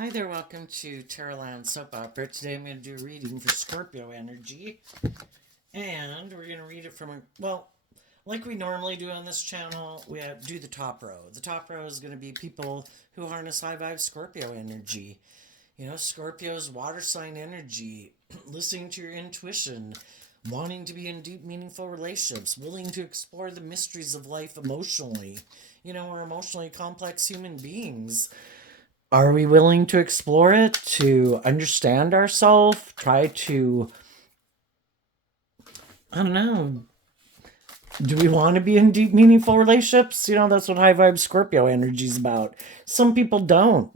Hi there, welcome to Terraland Soap Opera. Today I'm going to do a reading for Scorpio energy. And we're going to read it from, like we normally do on this channel, we do the top row. The top row is going to be people who harness high vibe Scorpio energy. You know, Scorpio's water sign energy, listening to your intuition, wanting to be in deep, meaningful relationships, willing to explore the mysteries of life emotionally. You know, we're emotionally complex human beings. Are we willing to explore it, to understand ourselves, try to, I don't know, do we want to be in deep, meaningful relationships? You know, that's what high vibe Scorpio energy is about. Some people don't.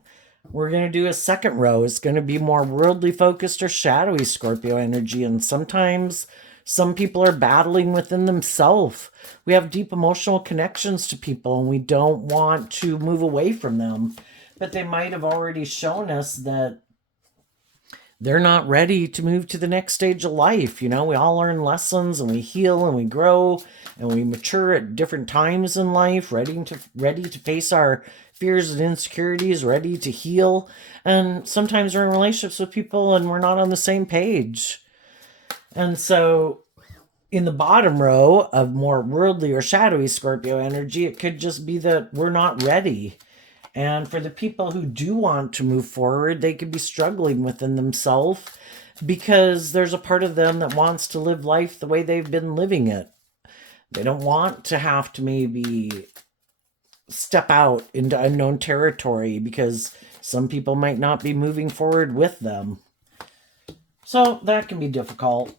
We're going to do a second row. It's going to be more worldly focused or shadowy Scorpio energy. And sometimes some people are battling within themselves. We have deep emotional connections to people and we don't want to move away from them. But they might have already shown us that they're not ready to move to the next stage of life. You know, we all learn lessons and we heal and we grow and we mature at different times in life, ready to face our fears and insecurities, ready to heal. And sometimes we're in relationships with people and we're not on the same page. And so in the bottom row of more worldly or shadowy Scorpio energy, it could just be that we're not ready. And for the people who do want to move forward, they could be struggling within themselves because there's a part of them that wants to live life the way they've been living it. They don't want to have to maybe step out into unknown territory because some people might not be moving forward with them. So that can be difficult.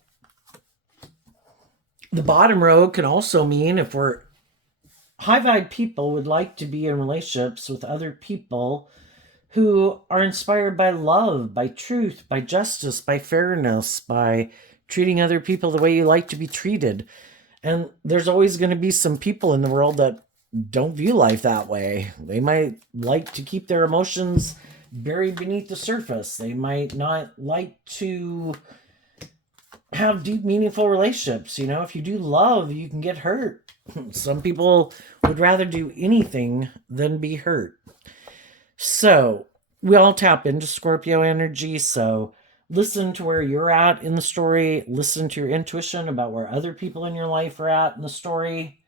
The bottom row can also mean if we're high vibe people would like to be in relationships with other people who are inspired by love, by truth, by justice, by fairness, by treating other people the way you like to be treated. And there's always going to be some people in the world that don't view life that way. They might like to keep their emotions buried beneath the surface. They might not like to have deep, meaningful relationships. You know, if you do love, you can get hurt. Some people would rather do anything than be hurt. So we all tap into Scorpio energy. So listen to where you're at in the story. Listen to your intuition about where other people in your life are at in the story.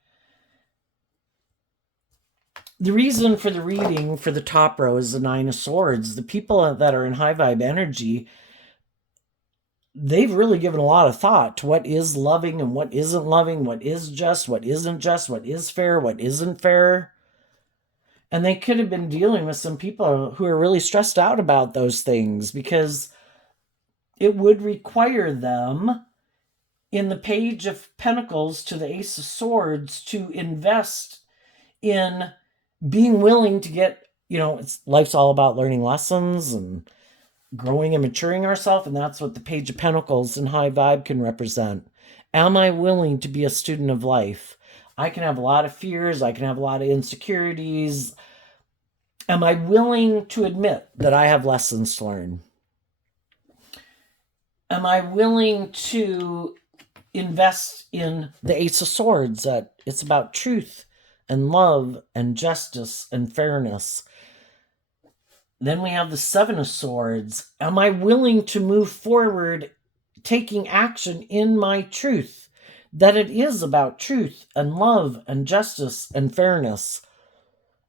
The reason for the reading for the top row is the Nine of Swords. The people that are in high vibe energy, they've really given a lot of thought to what is loving and what isn't loving, what is just, what isn't just, what is fair, what isn't fair. And they could have been dealing with some people who are really stressed out about those things because it would require them in the Page of Pentacles to the Ace of Swords to invest in being willing to get, you know, life's all about learning lessons and growing and maturing ourselves, and that's what the Page of Pentacles and high vibe can represent. Am I willing to be a student of life? I can have a lot of fears. I can have a lot of insecurities. Am I willing to admit that I have lessons to learn? Am I willing to invest in the Ace of Swords, that it's about truth and love and justice and fairness? Then we have the Seven of Swords. Am I willing to move forward, taking action in my truth? That it is about truth and love and justice and fairness.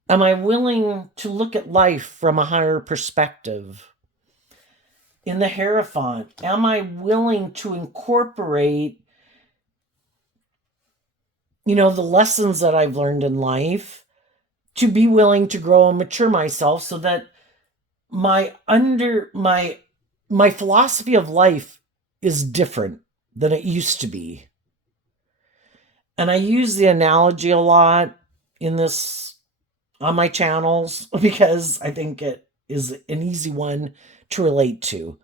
Am I willing to look at life from a higher perspective? In the Hierophant, am I willing to incorporate, you know, the lessons that I've learned in life, to be willing to grow and mature myself so that my philosophy of life is different than it used to be. And I use the analogy a lot in this on my channels because I think it is an easy one to relate to.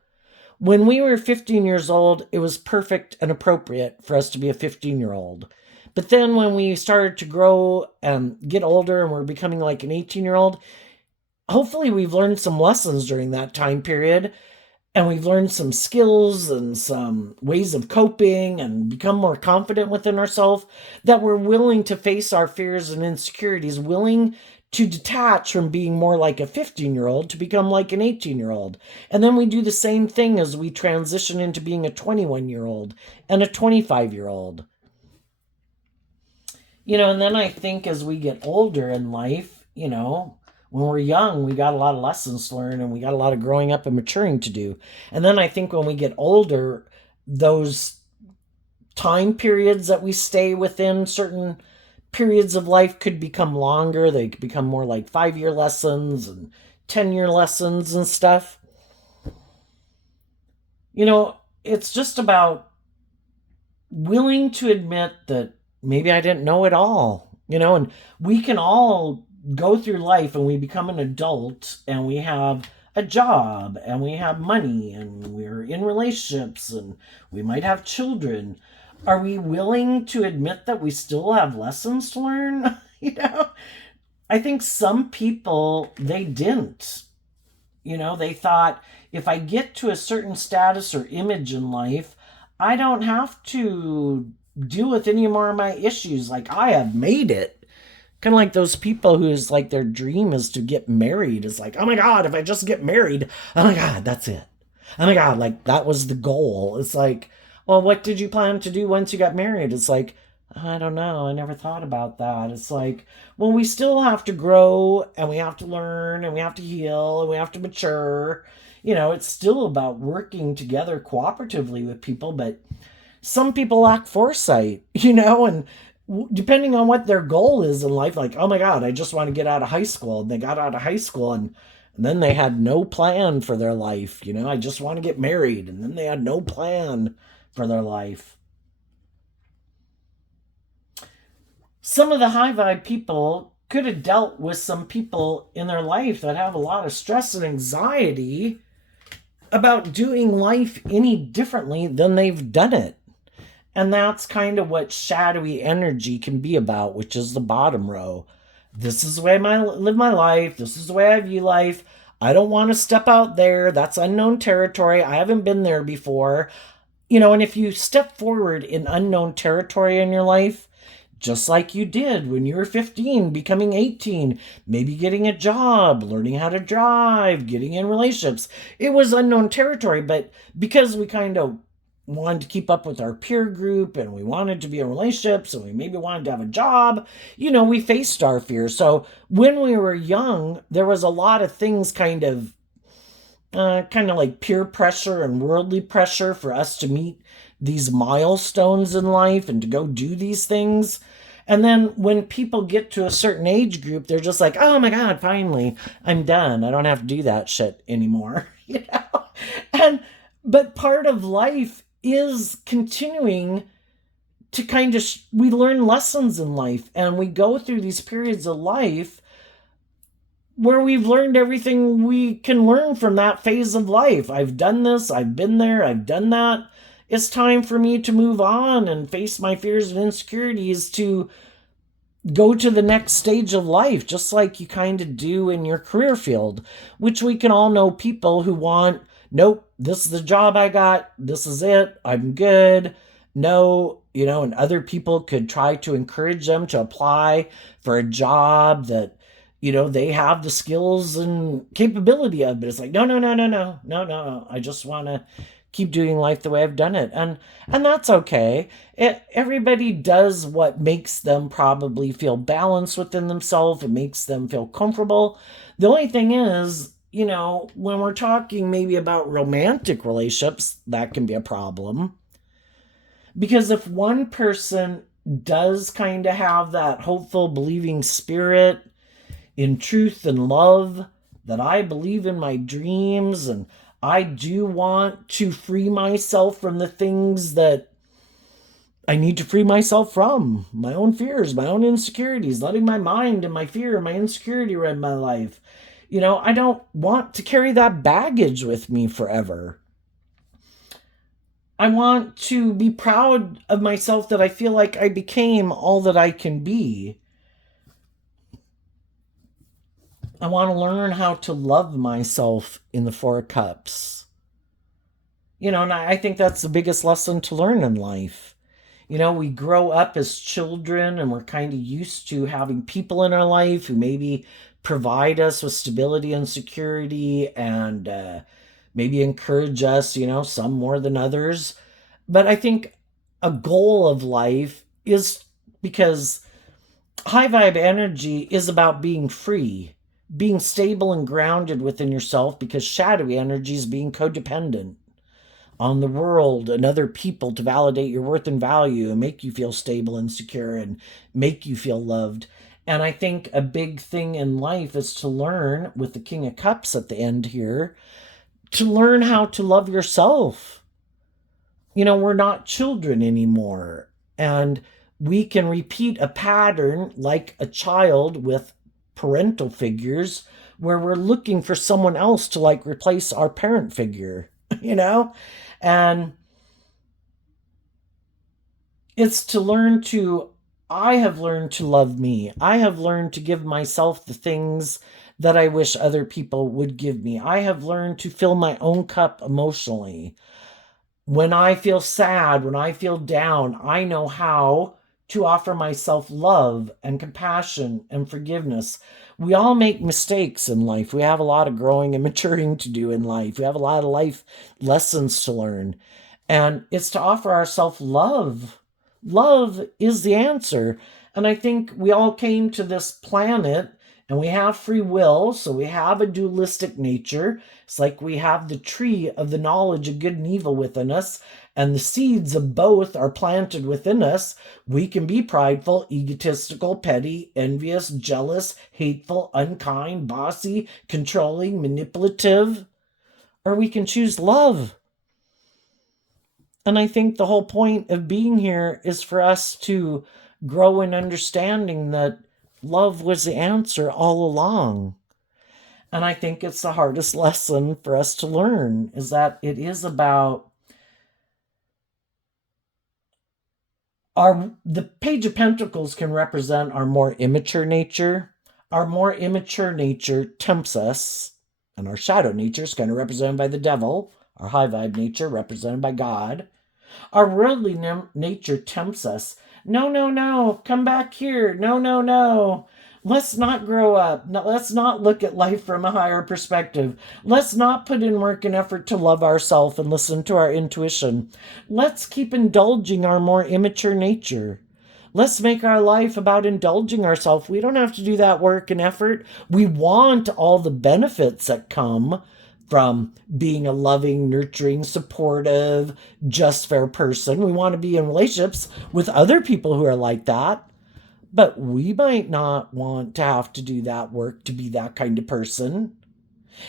When we were 15 years old, it was perfect and appropriate for us to be a 15-year-old. But then when we started to grow and get older and we're becoming like an 18-year-old, hopefully we've learned some lessons during that time period, and we've learned some skills and some ways of coping and become more confident within ourselves, that we're willing to face our fears and insecurities, willing to detach from being more like a 15-year-old to become like an 18-year-old. And then we do the same thing as we transition into being a 21-year-old and a 25-year-old. And then I think as we get older in life, when we're young, we got a lot of lessons to learn and we got a lot of growing up and maturing to do. And then I think when we get older, those time periods that we stay within certain periods of life could become longer. They could become more like 5-year lessons and 10-year lessons and stuff. It's just about willing to admit that maybe I didn't know it all, and we can all go through life and we become an adult and we have a job and we have money and we're in relationships and we might have children. Are we willing to admit that we still have lessons to learn? I think some people, they didn't. They thought, if I get to a certain status or image in life, I don't have to deal with any more of my issues. Like, I have made it. Kind of like those people who's like their dream is to get married. It's like, oh my God, if I just get married, oh my God, that's it. Oh my God, like that was the goal. It's like, well, what did you plan to do once you got married? It's like, I don't know. I never thought about that. It's like, well, we still have to grow and we have to learn and we have to heal and we have to mature. It's still about working together cooperatively with people, but some people lack foresight, and depending on what their goal is in life, like, oh my God, I just want to get out of high school. And they got out of high school and then they had no plan for their life. I just want to get married. And then they had no plan for their life. Some of the high vibe people could have dealt with some people in their life that have a lot of stress and anxiety about doing life any differently than they've done it. And that's kind of what shadowy energy can be about, which is the bottom row. This is the way I live my life. This is the way I view life. I don't want to step out there. That's unknown territory. I haven't been there before. And if you step forward in unknown territory in your life, just like you did when you were 15, becoming 18, maybe getting a job, learning how to drive, getting in relationships, it was unknown territory. But because we kind of wanted to keep up with our peer group and we wanted to be in relationships and we maybe wanted to have a job, we faced our fears. So when we were young, there was a lot of things kind of like peer pressure and worldly pressure for us to meet these milestones in life and to go do these things. And then when people get to a certain age group, they're just like, oh my God, finally, I'm done. I don't have to do that shit anymore. But part of life is continuing to kind of, we learn lessons in life and we go through these periods of life where we've learned everything we can learn from that phase of life. I've done this, I've been there, I've done that. It's time for me to move on and face my fears and insecurities to go to the next stage of life, just like you kind of do in your career field, which we can all know people who want, nope, this is the job I got, this is it, I'm good. No, and other people could try to encourage them to apply for a job that, they have the skills and capability of, but it's like, no. I just want to keep doing life the way I've done it. And that's okay. Everybody does what makes them probably feel balanced within themselves. It makes them feel comfortable. The only thing is, when we're talking maybe about romantic relationships, that can be a problem. Because if one person does kind of have that hopeful, believing spirit in truth and love, that I believe in my dreams and I do want to free myself from the things that I need to free myself from, my own fears, my own insecurities, letting my mind and my fear and my insecurity run my life. I don't want to carry that baggage with me forever. I want to be proud of myself that I feel like I became all that I can be. I want to learn how to love myself in the Four of Cups. And I think that's the biggest lesson to learn in life. We grow up as children and we're kind of used to having people in our life who maybe provide us with stability and security, and maybe encourage us, some more than others. But I think a goal of life is, because high vibe energy is about being free, being stable and grounded within yourself, because shadowy energy is being codependent on the world and other people to validate your worth and value and make you feel stable and secure and make you feel loved. And I think a big thing in life is to learn, with the King of Cups at the end here, to learn how to love yourself. We're not children anymore. And we can repeat a pattern like a child with parental figures, where we're looking for someone else to replace our parent figure, And it's to learn to, I have learned to love me. I have learned to give myself the things that I wish other people would give me. I have learned to fill my own cup emotionally. When I feel sad, when I feel down, I know how to offer myself love and compassion and forgiveness. We all make mistakes in life. We have a lot of growing and maturing to do in life. We have a lot of life lessons to learn. And it's to offer ourselves love. Love is the answer. And I think we all came to this planet and we have free will, so we have a dualistic nature. It's like we have the tree of the knowledge of good and evil within us, and the seeds of both are planted within us. We can be prideful, egotistical, petty, envious, jealous, hateful, unkind, bossy, controlling, manipulative, or we can choose love. And I think the whole point of being here is for us to grow in understanding that love was the answer all along. And I think it's the hardest lesson for us to learn, is that it is about the Page of Pentacles can represent our more immature nature. Our more immature nature tempts us, and our shadow nature is kind of represented by the devil. Our high vibe nature represented by God. Our worldly nature tempts us. No, no, no, come back here. No, no, no. Let's not grow up. No, let's not look at life from a higher perspective. Let's not put in work and effort to love ourselves and listen to our intuition. Let's keep indulging our more immature nature. Let's make our life about indulging ourselves. We don't have to do that work and effort. We want all the benefits that come from being a loving, nurturing, supportive, just, fair person. We want to be in relationships with other people who are like that. But we might not want to have to do that work to be that kind of person.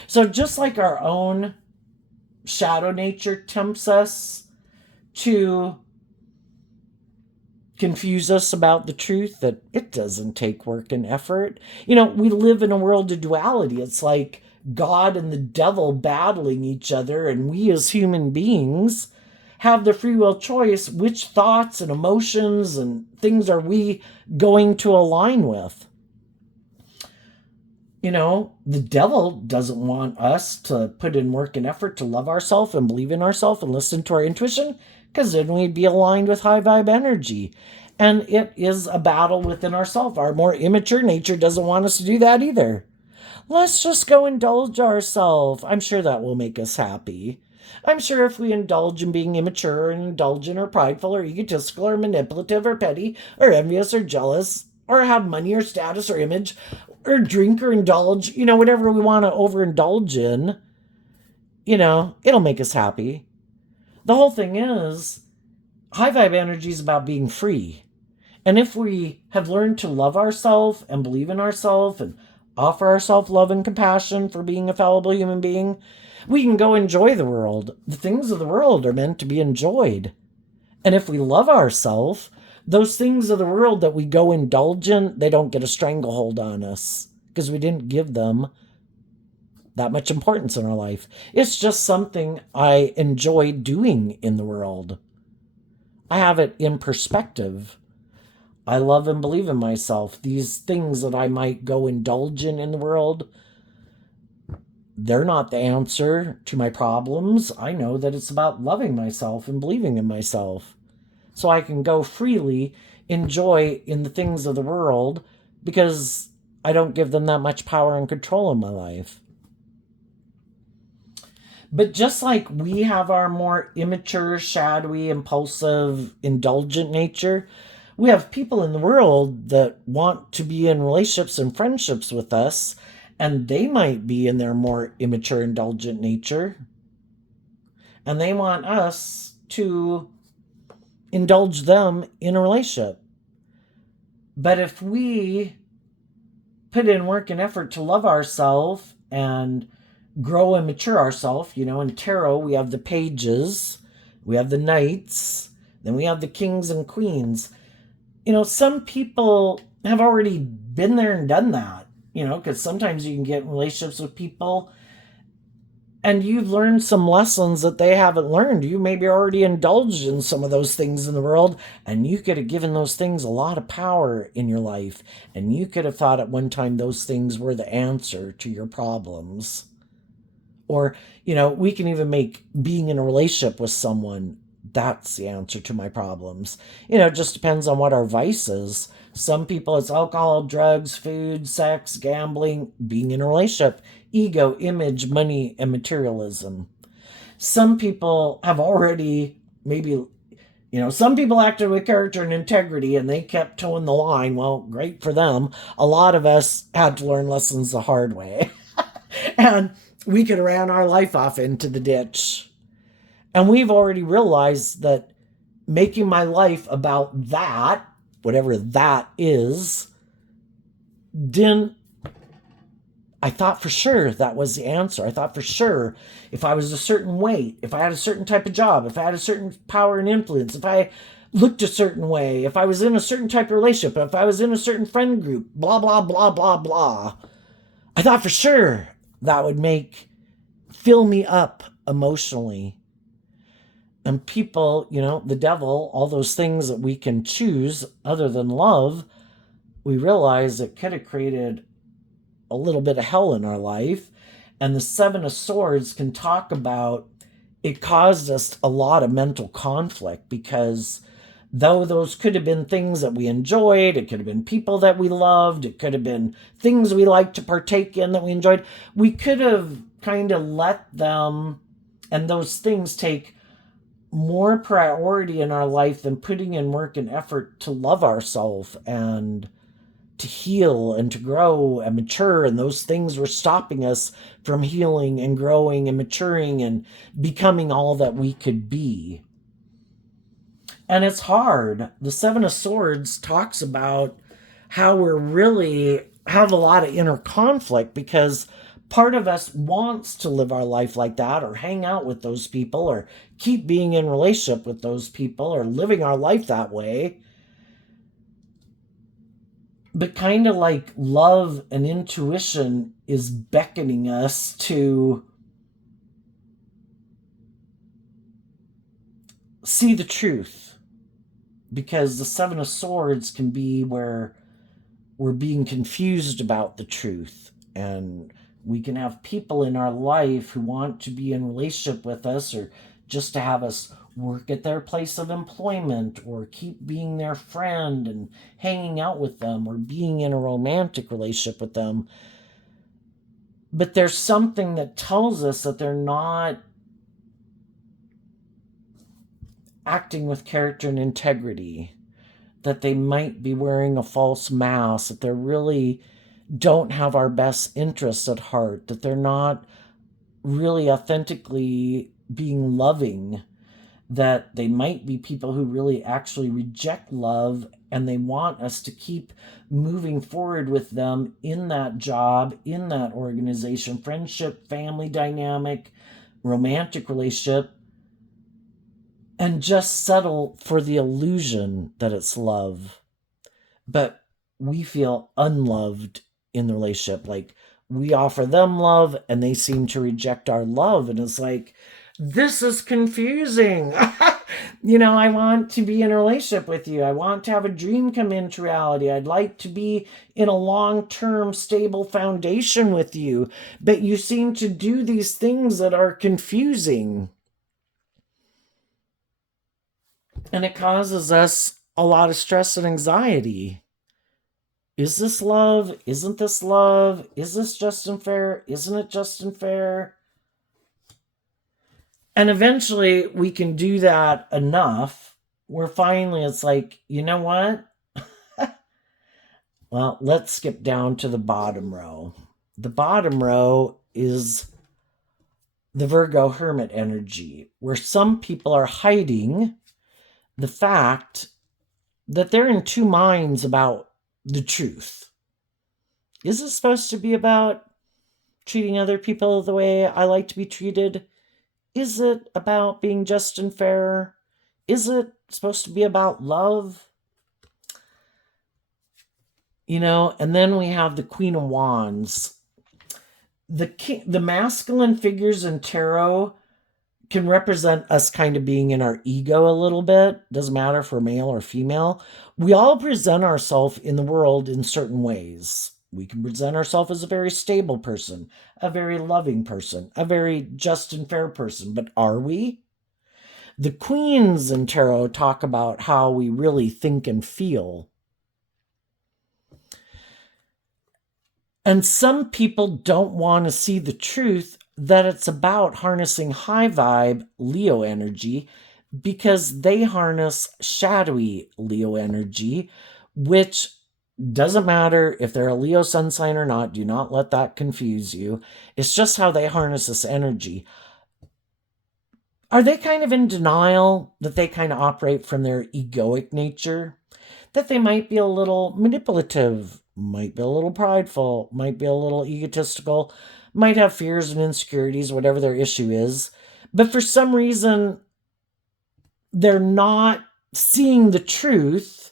So just like our own shadow nature tempts us to confuse us about the truth, that it doesn't take work and effort. We live in a world of duality. It's like God and the devil battling each other, and we as human beings have the free will choice. Which thoughts and emotions and things are we going to align with? The devil doesn't want us to put in work and effort to love ourselves and believe in ourselves and listen to our intuition, because then we'd be aligned with high vibe energy. And it is a battle within ourselves. Our more immature nature doesn't want us to do that either. Let's just go indulge ourselves. I'm sure that will make us happy. I'm sure if we indulge in being immature and indulgent or prideful or egotistical or manipulative or petty or envious or jealous or have money or status or image or drink or indulge, whatever we want to overindulge in, it'll make us happy. The whole thing is, high vibe energy is about being free. And if we have learned to love ourselves and believe in ourselves and offer ourselves love and compassion for being a fallible human being, we can go enjoy the world. The things of the world are meant to be enjoyed. And if we love ourselves, those things of the world that we go indulge in, they don't get a stranglehold on us, because we didn't give them that much importance in our life. It's just something I enjoy doing in the world. I have it in perspective. I love and believe in myself. These things that I might go indulge in the world, they're not the answer to my problems. I know that it's about loving myself and believing in myself. So I can go freely enjoy in the things of the world, because I don't give them that much power and control in my life. But just like we have our more immature, shadowy, impulsive, indulgent nature, we have people in the world that want to be in relationships and friendships with us, and they might be in their more immature, indulgent nature, and they want us to indulge them in a relationship. But if we put in work and effort to love ourselves and grow and mature ourselves, in tarot we have the pages, we have the knights, then we have the kings and queens. Some people have already been there and done that, because sometimes you can get in relationships with people and you've learned some lessons that they haven't learned. You maybe already indulged in some of those things in the world, and you could have given those things a lot of power in your life, and you could have thought at one time those things were the answer to your problems. Or, we can even make being in a relationship with someone, that's the answer to my problems. It just depends on what our vice is. Some people, it's alcohol, drugs, food, sex, gambling, being in a relationship, ego, image, money, and materialism. Some people have already maybe, some people acted with character and integrity and they kept towing the line. Well, great for them. A lot of us had to learn lessons the hard way. And we could have ran our life off into the ditch. And we've already realized that making my life about that, whatever that is, I thought for sure that was the answer. I thought for sure if I was a certain weight, if I had a certain type of job, if I had a certain power and influence, if I looked a certain way, if I was in a certain type of relationship, if I was in a certain friend group, blah, blah, blah, blah, blah. I thought for sure that would fill me up emotionally. And people, the devil, all those things that we can choose other than love, we realize it could have created a little bit of hell in our life. And the Seven of Swords can talk about it caused us a lot of mental conflict, because though those could have been things that we enjoyed, it could have been people that we loved, it could have been things we liked to partake in that we enjoyed, we could have kind of let them and those things take more priority in our life than putting in work and effort to love ourselves and to heal and to grow and mature. And those things were stopping us from healing and growing and maturing and becoming all that we could be. And it's hard. The Seven of Swords talks about how we're really have a lot of inner conflict, because part of us wants to live our life like that, or hang out with those people, or keep being in relationship with those people, or living our life that way. But kind of like love and intuition is beckoning us to see the truth. Because the Seven of Swords can be where we're being confused about the truth. And we can have people in our life who want to be in relationship with us, or just to have us work at their place of employment, or keep being their friend and hanging out with them, or being in a romantic relationship with them. But there's something that tells us that they're not acting with character and integrity, that they might be wearing a false mask, that they really don't have our best interests at heart, that they're not really authentically being loving, that they might be people who really actually reject love, and they want us to keep moving forward with them in that job, in that organization, friendship, family dynamic, romantic relationship, and just settle for the illusion that it's love. But we feel unloved in the relationship. Like, we offer them love and they seem to reject our love. And it's like, this is confusing. I want to be in a relationship with you. I want to have a dream come into reality. I'd like to be in a long-term stable foundation with you. But you seem to do these things that are confusing. And it causes us a lot of stress and anxiety. Is this love? Isn't this love? Is this just and fair? Isn't it just and fair? And eventually we can do that enough where finally it's like, you know what? Well, let's skip down to the bottom row. The bottom row is the Virgo hermit energy, where some people are hiding the fact that they're in two minds about the truth. Is it supposed to be about treating other people the way I like to be treated? Is it about being just and fair? Is it supposed to be about love? And then we have the Queen of Wands. The masculine figures in tarot can represent us kind of being in our ego a little bit. Doesn't matter if we're male or female. We all present ourselves in the world in certain ways. We can present ourselves as a very stable person, a very loving person, a very just and fair person. But are we? The queens in tarot talk about how we really think and feel. And some people don't want to see the truth that it's about harnessing high vibe Leo energy because they harness shadowy Leo energy, which doesn't matter if they're a Leo sun sign or not. Do not let that confuse you. It's just how they harness this energy. Are they kind of in denial that they kind of operate from their egoic nature? That they might be a little manipulative, might be a little prideful, might be a little egotistical, might have fears and insecurities, whatever their issue is. But for some reason, they're not seeing the truth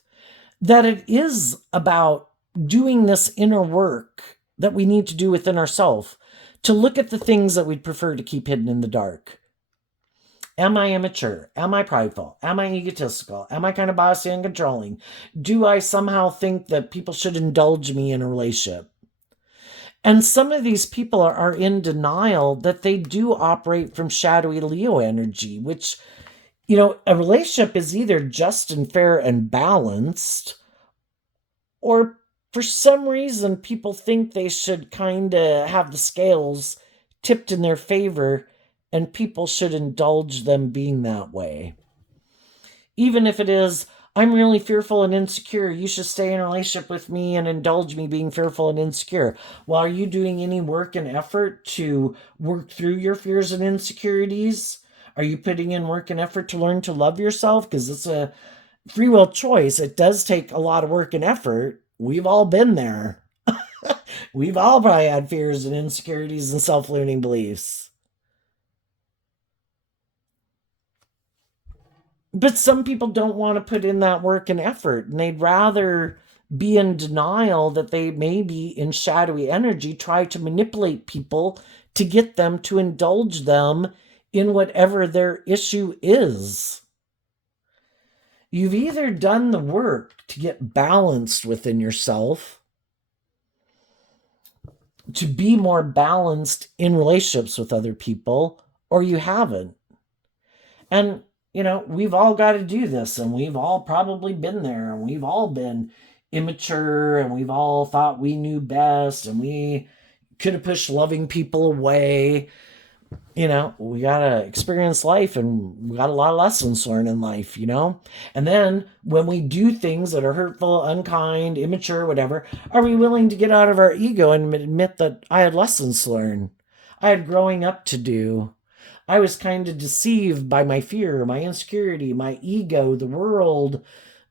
that it is about doing this inner work that we need to do within ourselves to look at the things that we'd prefer to keep hidden in the dark. Am I immature? Am I prideful? Am I egotistical? Am I kind of bossy and controlling? Do I somehow think that people should indulge me in a relationship? And some of these people are in denial that they do operate from shadowy Leo energy, which, a relationship is either just and fair and balanced, or for some reason people think they should kind of have the scales tipped in their favor and people should indulge them being that way. Even if it is, I'm really fearful and insecure, you should stay in a relationship with me and indulge me being fearful and insecure. Well, are you doing any work and effort to work through your fears and insecurities? Are you putting in work and effort to learn to love yourself? Because it's a free will choice. It does take a lot of work and effort. We've all been there. We've all probably had fears and insecurities and self-limiting beliefs. But some people don't want to put in that work and effort, and they'd rather be in denial that they may be in shadowy energy, try to manipulate people to get them to indulge them in whatever their issue is. You've either done the work to get balanced within yourself, to be more balanced in relationships with other people, or you haven't. And we've all got to do this, and we've all probably been there, and we've all been immature, and we've all thought we knew best, and we could have pushed loving people away. We got to experience life, and we got a lot of lessons to learn in life, And then when we do things that are hurtful, unkind, immature, whatever, are we willing to get out of our ego and admit that I had lessons to learn? I had growing up to do. I was kind of deceived by my fear, my insecurity, my ego, the world,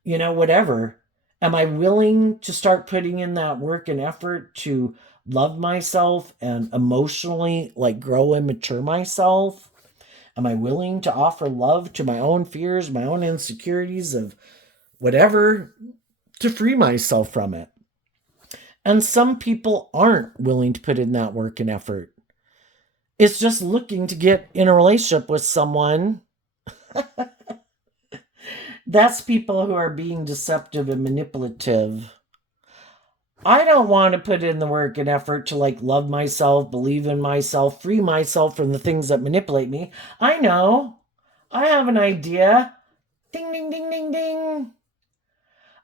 whatever. Am I willing to start putting in that work and effort to love myself and emotionally grow and mature myself? Am I willing to offer love to my own fears, my own insecurities of whatever, to free myself from it? And some people aren't willing to put in that work and effort. It's just looking to get in a relationship with someone. That's people who are being deceptive and manipulative. I don't want to put in the work and effort to love myself, believe in myself, free myself from the things that manipulate me. I know. I have an idea. Ding, ding, ding, ding, ding.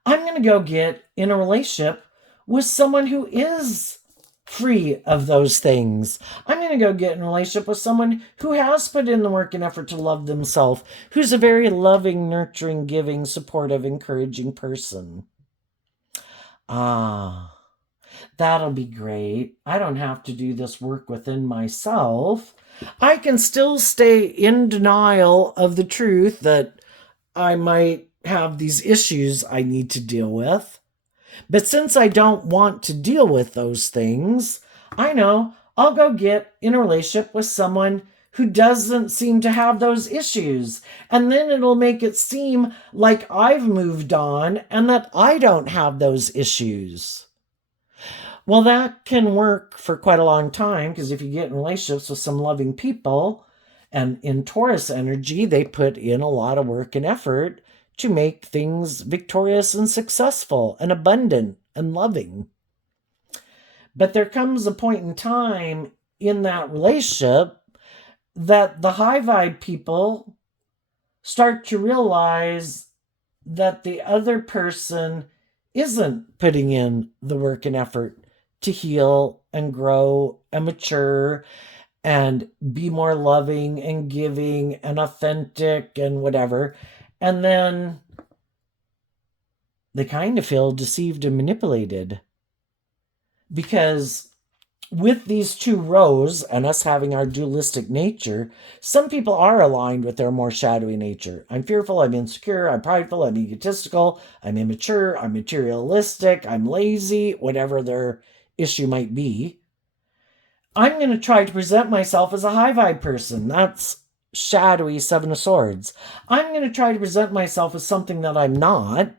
I'm going to go get in a relationship with someone who is free of those things. I'm going to go get in a relationship with someone who has put in the work and effort to love themselves, who's a very loving, nurturing, giving, supportive, encouraging person. That'll be great. I don't have to do this work within myself. I can still stay in denial of the truth that I might have these issues I need to deal with. But since I don't want to deal with those things, I know I'll go get in a relationship with someone who doesn't seem to have those issues. And then it'll make it seem like I've moved on and that I don't have those issues. Well, that can work for quite a long time, because if you get in relationships with some loving people, and in Taurus energy, they put in a lot of work and effort to make things victorious and successful and abundant and loving. But there comes a point in time in that relationship that the high vibe people start to realize that the other person isn't putting in the work and effort to heal and grow and mature and be more loving and giving and authentic and whatever. And then they kind of feel deceived and manipulated. Because with these two rows and us having our dualistic nature, some people are aligned with their more shadowy nature. I'm fearful, I'm insecure, I'm prideful, I'm egotistical, I'm immature, I'm materialistic, I'm lazy, whatever their issue might be. I'm going to try to present myself as a high vibe person. That's shadowy Seven of Swords. I'm going to try to present myself as something that I'm not.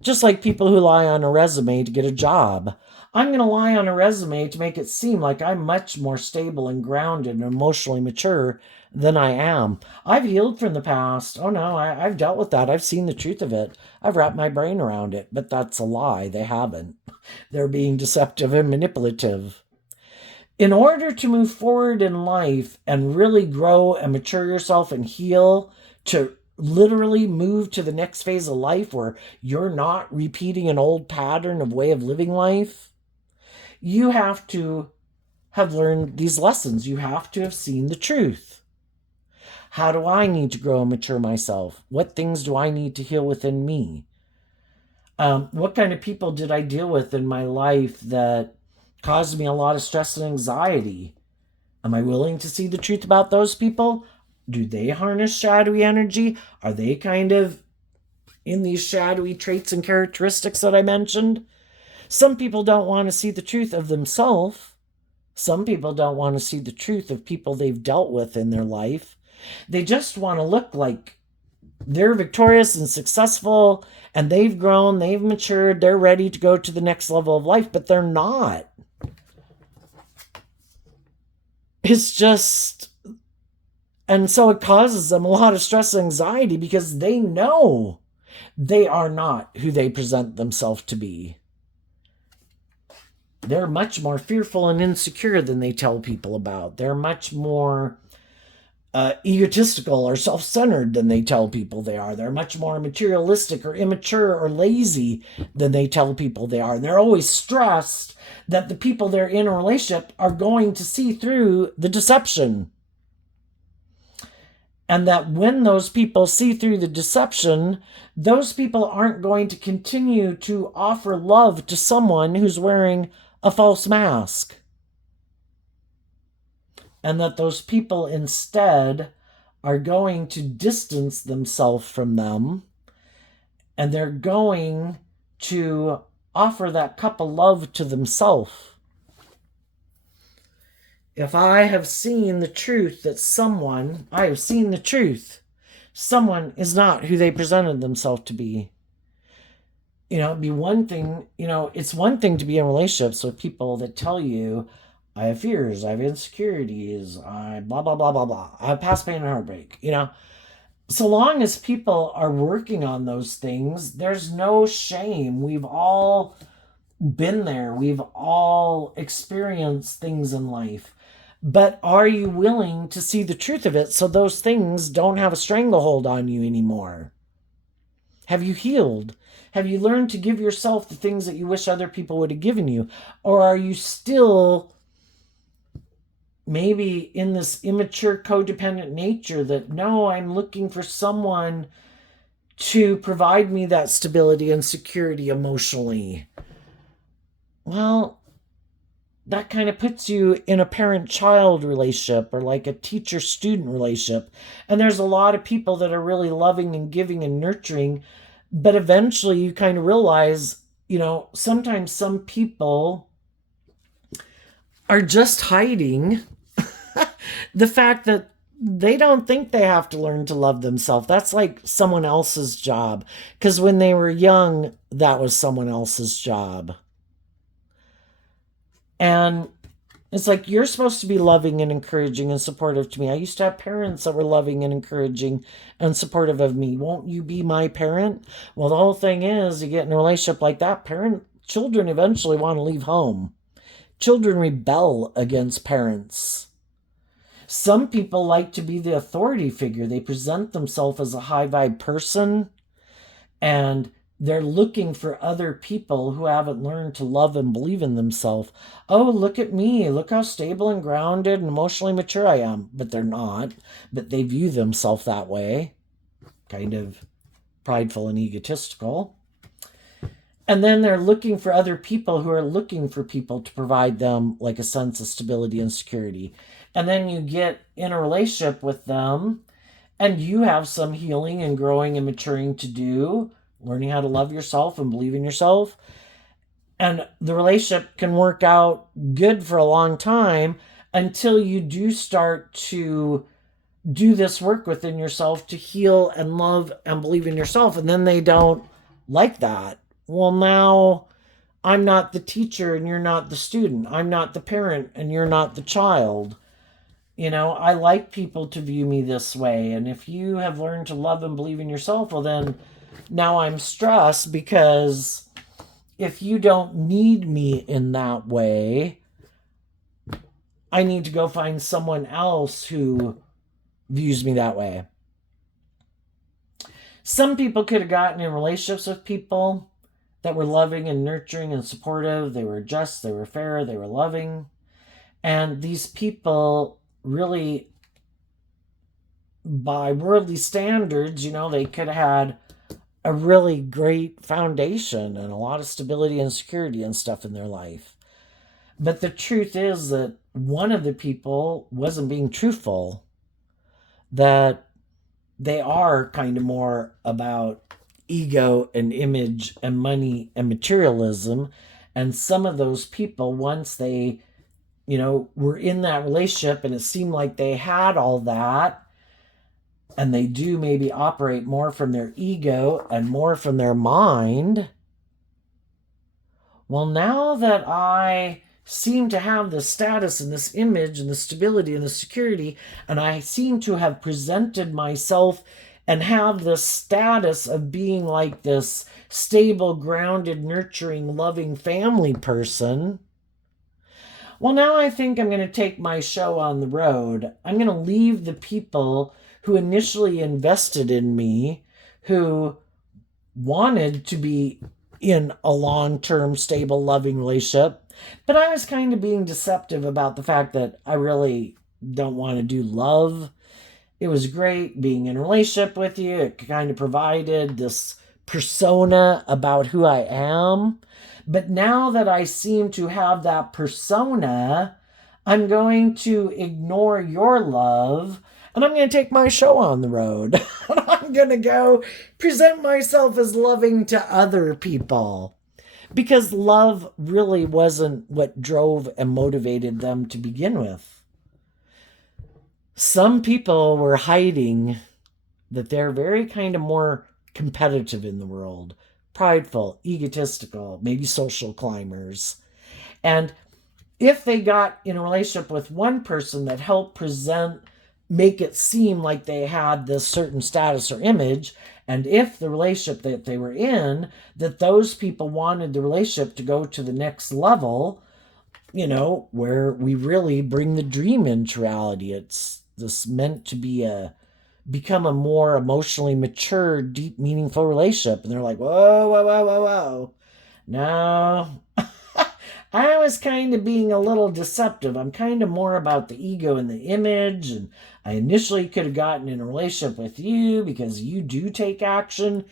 Just like people who lie on a resume to get a job. I'm going to lie on a resume to make it seem like I'm much more stable and grounded and emotionally mature than I am. I've healed from the past. Oh no, I've dealt with that. I've seen the truth of it. I've wrapped my brain around it. But that's a lie. They haven't. They're being deceptive and manipulative. In order to move forward in life and really grow and mature yourself and heal, to literally move to the next phase of life where you're not repeating an old pattern of way of living life, you have to have learned these lessons. You have to have seen the truth. How do I need to grow and mature myself? What things do I need to heal within me? What kind of people did I deal with in my life that caused me a lot of stress and anxiety? Am I willing to see the truth about those people? Do they harness shadowy energy? Are they kind of in these shadowy traits and characteristics that I mentioned? Some people don't want to see the truth of themselves. Some people don't want to see the truth of people they've dealt with in their life. They just want to look like they're victorious and successful and they've grown, they've matured, they're ready to go to the next level of life, but they're not. It's just... And so it causes them a lot of stress and anxiety because they know they are not who they present themselves to be. They're much more fearful and insecure than they tell people about. They're much more egotistical or self-centered than they tell people they are. They're much more materialistic or immature or lazy than they tell people they are. And they're always stressed that the people they're in a relationship are going to see through the deception. And that when those people see through the deception, those people aren't going to continue to offer love to someone who's wearing a false mask. And that those people instead are going to distance themselves from them. And they're going to offer that cup of love to themselves. If I have seen the truth that someone is not who they presented themselves to be. It'd be one thing, it's one thing to be in relationships with people that tell you, I have fears, I have insecurities, I blah, blah, blah, blah, blah. I have past pain and heartbreak, So long as people are working on those things, there's no shame. We've all been there. We've all experienced things in life. But are you willing to see the truth of it so those things don't have a stranglehold on you anymore? Have you healed? Have you learned to give yourself the things that you wish other people would have given you? Or are you still maybe in this immature codependent nature that, no, I'm looking for someone to provide me that stability and security emotionally? Well, that kind of puts you in a parent-child relationship or like a teacher-student relationship. And there's a lot of people that are really loving and giving and nurturing, but eventually you kind of realize, sometimes some people are just hiding the fact that they don't think they have to learn to love themselves. That's like someone else's job. Because when they were young, that was someone else's job. And it's like, you're supposed to be loving and encouraging and supportive to me. I used to have parents that were loving and encouraging and supportive of me. Won't you be my parent? Well, the whole thing is, you get in a relationship like that, children eventually want to leave home. Children rebel against parents. Some people like to be the authority figure. They present themselves as a high vibe person, and they're looking for other people who haven't learned to love and believe in themselves. Oh, look at me. Look how stable and grounded and emotionally mature I am. But they're not. But they view themselves that way. Kind of prideful and egotistical. And then they're looking for other people who are looking for people to provide them like a sense of stability and security. And then you get in a relationship with them, and you have some healing and growing and maturing to do, learning how to love yourself and believe in yourself. And the relationship can work out good for a long time until you do start to do this work within yourself to heal and love and believe in yourself. And then they don't like that. Well, now I'm not the teacher and you're not the student. I'm not the parent and you're not the child. I like people to view me this way. And if you have learned to love and believe in yourself, well, then now I'm stressed, because if you don't need me in that way, I need to go find someone else who views me that way. Some people could have gotten in relationships with people that were loving and nurturing and supportive. They were just, they were fair, they were loving. And these people really, by worldly standards, they could have had a really great foundation and a lot of stability and security and stuff in their life. But the truth is that one of the people wasn't being truthful, that they are kind of more about ego and image and money and materialism. And some of those people, once they, were in that relationship and it seemed like they had all that, and they do maybe operate more from their ego and more from their mind. Well, now that I seem to have the status and this image and the stability and the security, and I seem to have presented myself and have the status of being like this stable, grounded, nurturing, loving family person, well, now I think I'm going to take my show on the road. I'm going to leave the people who initially invested in me, who wanted to be in a long-term, stable, loving relationship. But I was kind of being deceptive about the fact that I really don't want to do love. It was great being in a relationship with you. It kind of provided this persona about who I am. But now that I seem to have that persona, I'm going to ignore your love, and I'm going to take my show on the road. I'm going to go present myself as loving to other people. Because love really wasn't what drove and motivated them to begin with. Some people were hiding that they're very kind of more competitive in the world. Prideful, egotistical, maybe social climbers. And if they got in a relationship with one person that helped make it seem like they had this certain status or image, and if the relationship that they were in, that those people wanted the relationship to go to the next level, where we really bring the dream into reality. It's this meant to be a become a more emotionally mature, deep, meaningful relationship. And they're like, whoa, whoa, whoa, whoa, whoa. No, I was kind of being a little deceptive. I'm kind of more about the ego and the image. And I initially could have gotten in a relationship with you because you do take action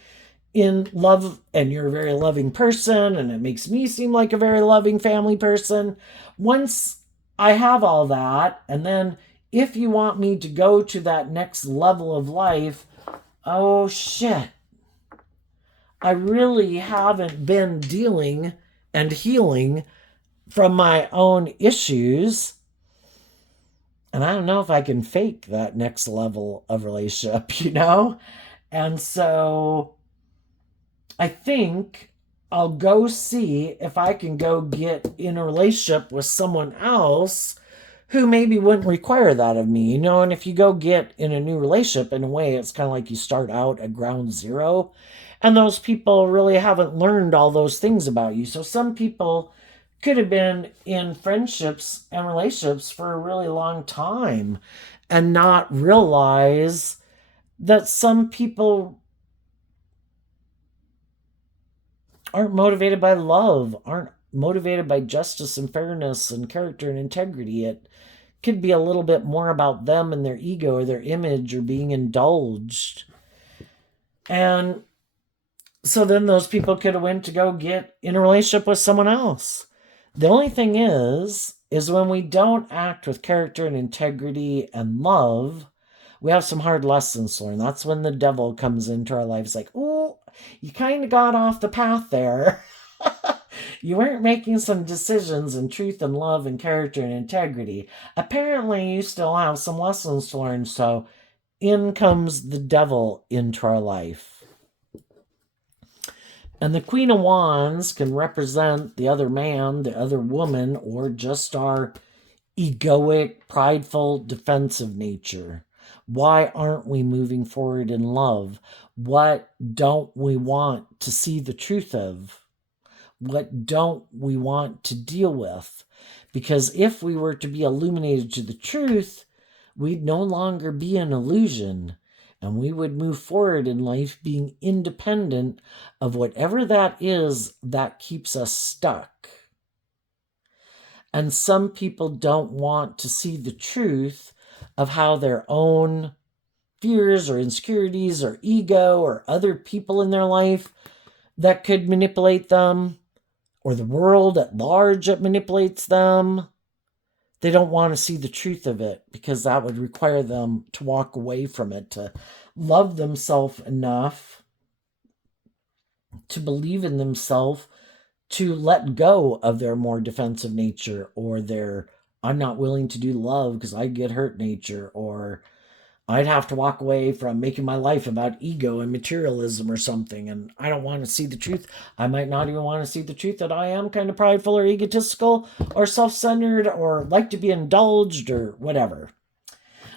in love and you're a very loving person. And it makes me seem like a very loving family person. Once I have all that, and then if you want me to go to that next level of life, oh shit, I really haven't been dealing and healing from my own issues. And I don't know if I can fake that next level of relationship, you know? And so I think I'll go see if I can go get in a relationship with someone else who maybe wouldn't require that of me, you know? And if you go get in a new relationship, in a way, it's kind of like you start out at ground zero. And those people really haven't learned all those things about you. So some people could have been in friendships and relationships for a really long time and not realize that some people aren't motivated by love, aren't motivated by justice and fairness and character and integrity. It could be a little bit more about them and their ego or their image or being indulged. And so then those people could have went to go get in a relationship with someone else. The only thing is when we don't act with character and integrity and love, we have some hard lessons to learn. That's when the devil comes into our lives like, oh, you kind of got off the path there. You weren't making some decisions in truth and love and character and integrity. Apparently, you still have some lessons to learn. So in comes the devil into our life. And the Queen of Wands can represent the other man, the other woman, or just our egoic, prideful, defensive nature. Why aren't we moving forward in love? What don't we want to see the truth of? What don't we want to deal with? Because if we were to be illuminated to the truth, we'd no longer be an illusion, and we would move forward in life being independent of whatever that is that keeps us stuck. And some people don't want to see the truth of how their own fears or insecurities or ego or other people in their life that could manipulate them, or the world at large that manipulates them. They don't want to see the truth of it because that would require them to walk away from it, to love themselves enough to believe in themselves, to let go of their more defensive nature, or their I'm not willing to do love because I get hurt nature, or I'd have to walk away from making my life about ego and materialism or something, and I don't want to see the truth. I might not even want to see the truth that I am kind of prideful or egotistical or self-centered or like to be indulged or whatever.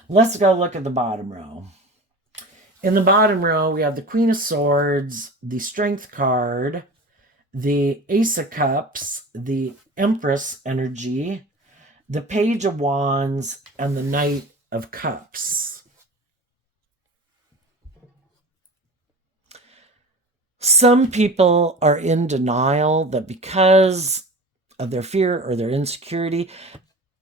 Let's go look at the bottom row. In the bottom row, we have the Queen of Swords, the Strength card, the Ace of Cups, the Empress energy, the Page of Wands, and the Knight of Cups. Some people are in denial that because of their fear or their insecurity,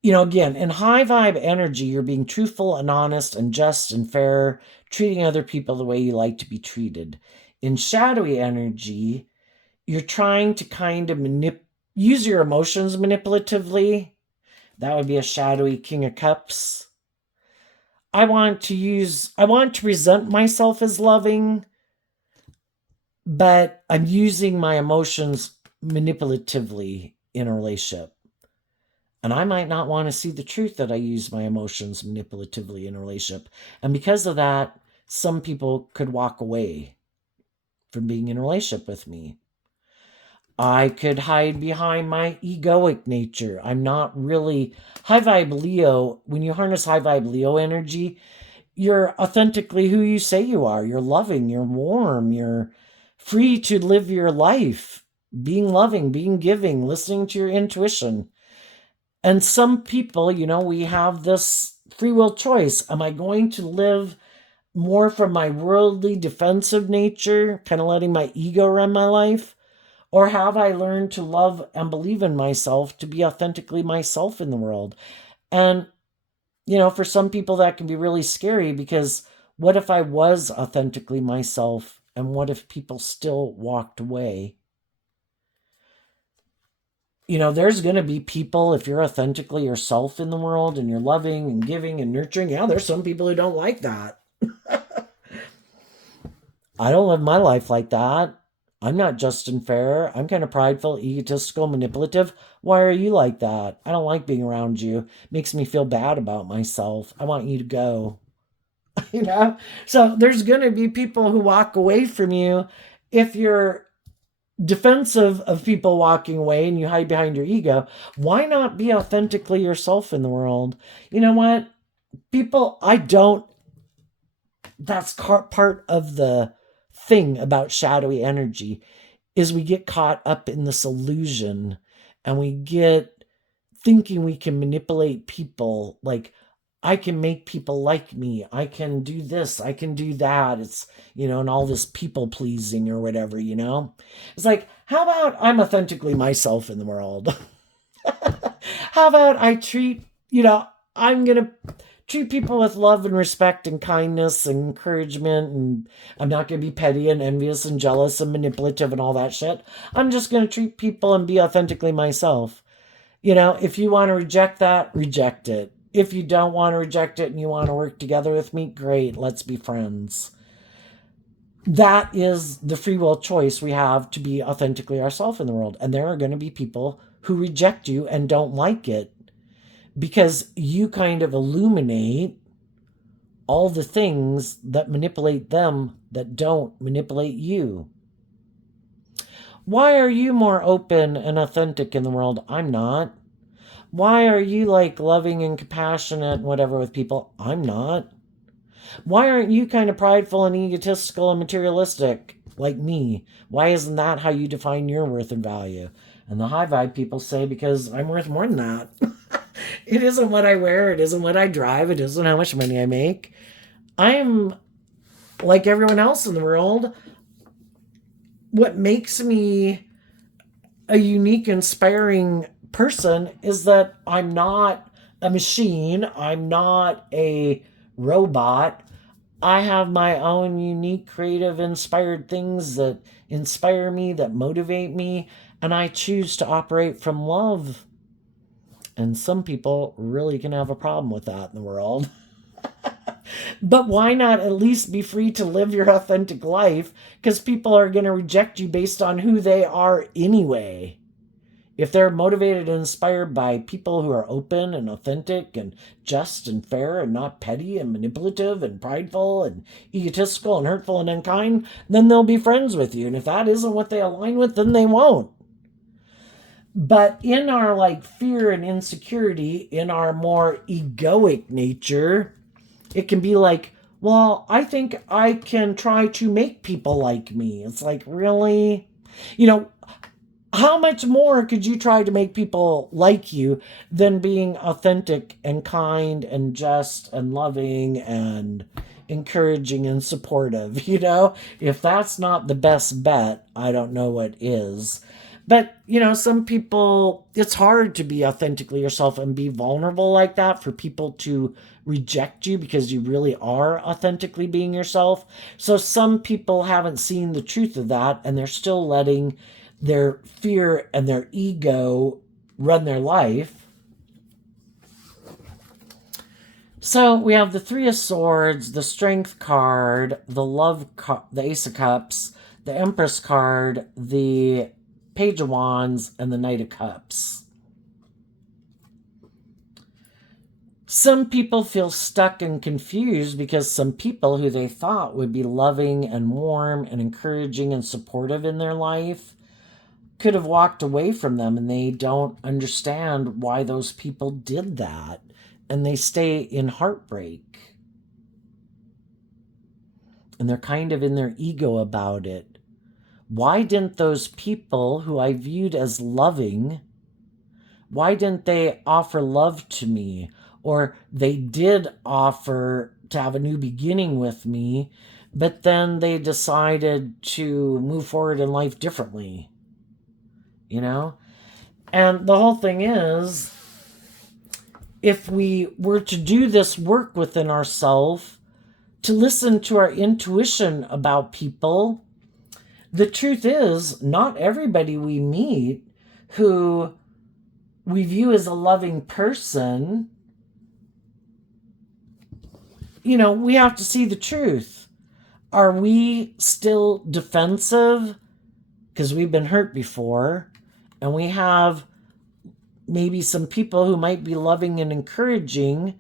again, in high vibe energy, you're being truthful and honest and just and fair, treating other people the way you like to be treated. In shadowy energy, you're trying to kind of use your emotions manipulatively. That would be a shadowy King of Cups. I want to present myself as loving, but I'm using my emotions manipulatively in a relationship. And I might not want to see the truth that I use my emotions manipulatively in a relationship. And because of that, some people could walk away from being in a relationship with me. I could hide behind my egoic nature. I'm not really high vibe Leo. When you harness high vibe Leo energy, you're authentically who you say you are. You're loving, you're warm, you're free to live your life, being loving, being giving, listening to your intuition. And some people, we have this free will choice. Am I going to live more from my worldly defensive nature, kind of letting my ego run my life? Or have I learned to love and believe in myself to be authentically myself in the world? And, for some people that can be really scary, because what if I was authentically myself, and what if people still walked away? There's going to be people, if you're authentically yourself in the world and you're loving and giving and nurturing, there's some people who don't like that. I don't live my life like that. I'm not just and fair. I'm kind of prideful, egotistical, manipulative. Why are you like that? I don't like being around you. It makes me feel bad about myself. I want you to go. you know? So there's going to be people who walk away from you if you're defensive of people walking away and you hide behind your ego. Why not be authentically yourself in the world? You know what? That's part of the thing about shadowy energy is we get caught up in this illusion and we get thinking we can manipulate people. Like, I can make people like me. I can do this. I can do that. It's, and all this people pleasing or whatever, It's like, how about I'm authentically myself in the world? How about I I'm going to treat people with love and respect and kindness and encouragement, and I'm not going to be petty and envious and jealous and manipulative and all that shit. I'm just going to treat people and be authentically myself. If you want to reject that, reject it. If you don't want to reject it and you want to work together with me, great, let's be friends. That is the free will choice we have to be authentically ourselves in the world. And there are going to be people who reject you and don't like it because you kind of illuminate all the things that manipulate them that don't manipulate you. Why are you more open and authentic in the world? I'm not. Why are you like loving and compassionate and whatever with people? I'm not. Why aren't you kind of prideful and egotistical and materialistic like me? Why isn't that how you define your worth and value? And the high vibe people say, because I'm worth more than that. It isn't what I wear. It isn't what I drive. It isn't how much money I make. I'm like everyone else in the world. What makes me a unique, inspiring person is that I'm not a machine. I'm not a robot. I have my own unique, creative, inspired things that inspire me, that motivate me, and I choose to operate from love. And some people really can have a problem with that in the world. But why not at least be free to live your authentic life? Because people are going to reject you based on who they are anyway. If they're motivated and inspired by people who are open and authentic and just and fair and not petty and manipulative and prideful and egotistical and hurtful and unkind, then they'll be friends with you. And if that isn't what they align with, then they won't. But in our fear and insecurity, in our more egoic nature, it can be like, well, I think I can try to make people like me. It's like, really? How much more could you try to make people like you than being authentic and kind and just and loving and encouraging and supportive? If that's not the best bet, I don't know what is. But, some people, it's hard to be authentically yourself and be vulnerable like that for people to reject you because you really are authentically being yourself. So some people haven't seen the truth of that and they're still letting their fear and their ego run their life. So we have the Three of Swords, the Strength card, the the Ace of Cups, the Empress card, the Page of Wands, and the Knight of Cups. Some people feel stuck and confused because some people who they thought would be loving and warm and encouraging and supportive in their life could have walked away from them, and they don't understand why those people did that, and they stay in heartbreak. And they're kind of in their ego about it. Why didn't those people who I viewed as loving, why didn't they offer love to me? Or they did offer to have a new beginning with me, but then they decided to move forward in life differently, you know? And the whole thing is, if we were to do this work within ourselves, to listen to our intuition about people, the truth is, not everybody we meet who we view as a loving person, we have to see the truth. Are we still defensive because we've been hurt before, and we have maybe some people who might be loving and encouraging,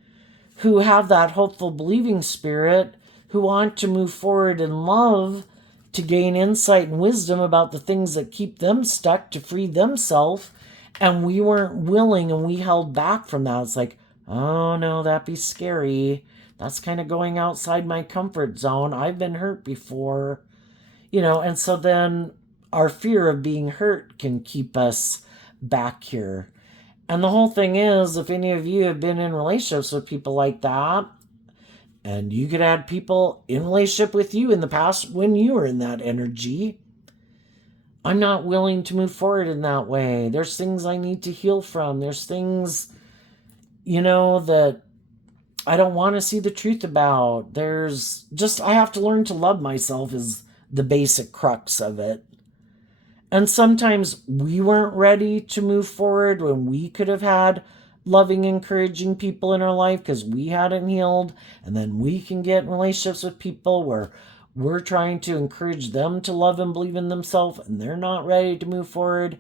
who have that hopeful believing spirit, who want to move forward in love to gain insight and wisdom about the things that keep them stuck, to free themselves, and we weren't willing and we held back from that. It's like, oh no, that'd be scary. That's kind of going outside my comfort zone. I've been hurt before, and so then our fear of being hurt can keep us back here. And the whole thing is, if any of you have been in relationships with people like that, and you could add people in relationship with you in the past when you were in that energy, I'm not willing to move forward in that way. There's things I need to heal from. There's things, that I don't want to see the truth about. I have to learn to love myself is the basic crux of it. And sometimes we weren't ready to move forward when we could have had loving, encouraging people in our life because we hadn't healed. And then we can get in relationships with people where we're trying to encourage them to love and believe in themselves, and they're not ready to move forward.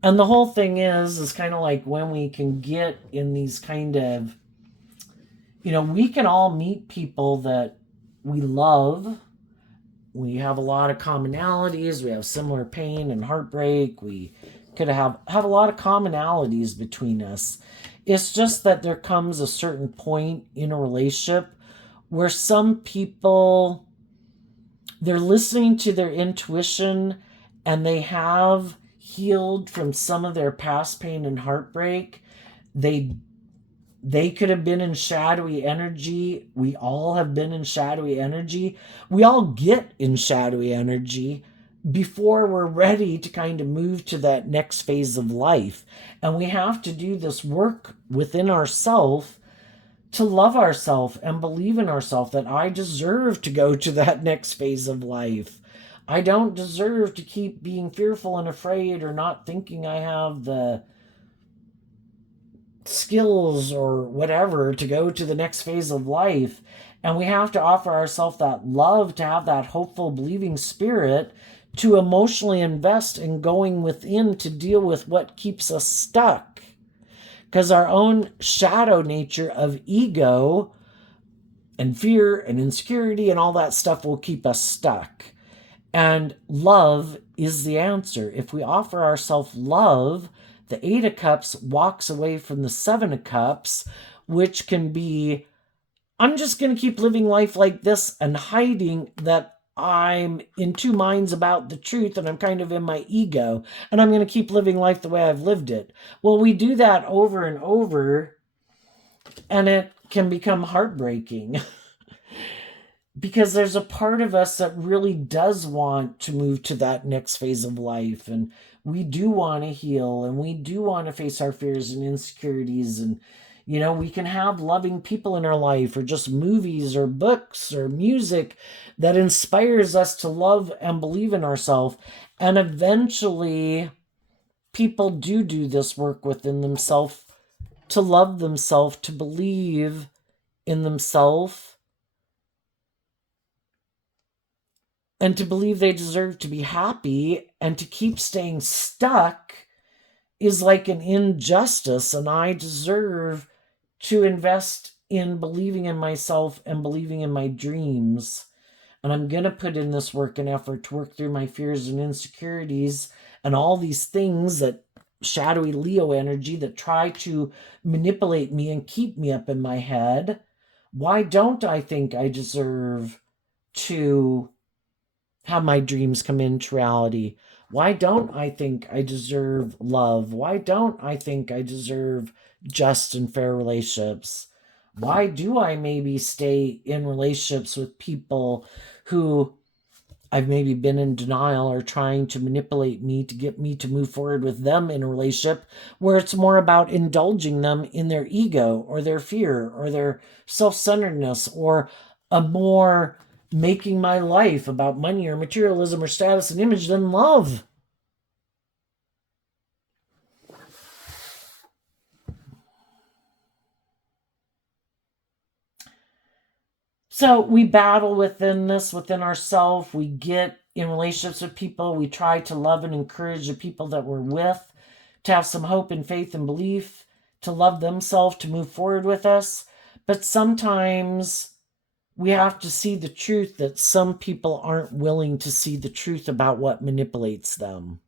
And the whole thing is kind of like when we can get in these kind of, we can all meet people that we love. We have a lot of commonalities. We have similar pain and heartbreak. We could have a lot of commonalities between us. It's just that there comes a certain point in a relationship where some people, they're listening to their intuition and they have healed from some of their past pain and heartbreak. They could have been in shadowy energy. We all have been in shadowy energy. We all get in shadowy energy before we're ready to kind of move to that next phase of life. And we have to do this work within ourselves to love ourselves and believe in ourselves that I deserve to go to that next phase of life. I don't deserve to keep being fearful and afraid or not thinking I have the skills or whatever to go to the next phase of life. And we have to offer ourselves that love, to have that hopeful believing spirit, to emotionally invest in going within to deal with what keeps us stuck. Because our own shadow nature of ego and fear and insecurity and all that stuff will keep us stuck. And love is the answer. If we offer ourselves love, the Eight of Cups walks away from the Seven of Cups, which can be, I'm just going to keep living life like this and hiding that I'm in two minds about the truth and I'm kind of in my ego and I'm going to keep living life the way I've lived it. Well, we do that over and over and it can become heartbreaking because there's a part of us that really does want to move to that next phase of life, and we do want to heal and we do want to face our fears and insecurities, and we can have loving people in our life or just movies or books or music that inspires us to love and believe in ourselves. And eventually people do this work within themselves to love themselves, to believe in themselves, and to believe they deserve to be happy. And to keep staying stuck is like an injustice, and I deserve to invest in believing in myself and believing in my dreams. And I'm going to put in this work and effort to work through my fears and insecurities and all these things that shadowy Leo energy that try to manipulate me and keep me up in my head. Why don't I think I deserve to have my dreams come into reality? Why don't I think I deserve love? Why don't I think I deserve just and fair relationships? Why do I maybe stay in relationships with people who I've maybe been in denial or trying to manipulate me to get me to move forward with them in a relationship where it's more about indulging them in their ego or their fear or their self-centeredness, or a more making my life about money or materialism or status and image than love. So we battle within this, within ourselves. We get in relationships with people. We try to love and encourage the people that we're with, to have some hope and faith and belief, to love themselves, to move forward with us. But sometimes we have to see the truth that some people aren't willing to see the truth about what manipulates them.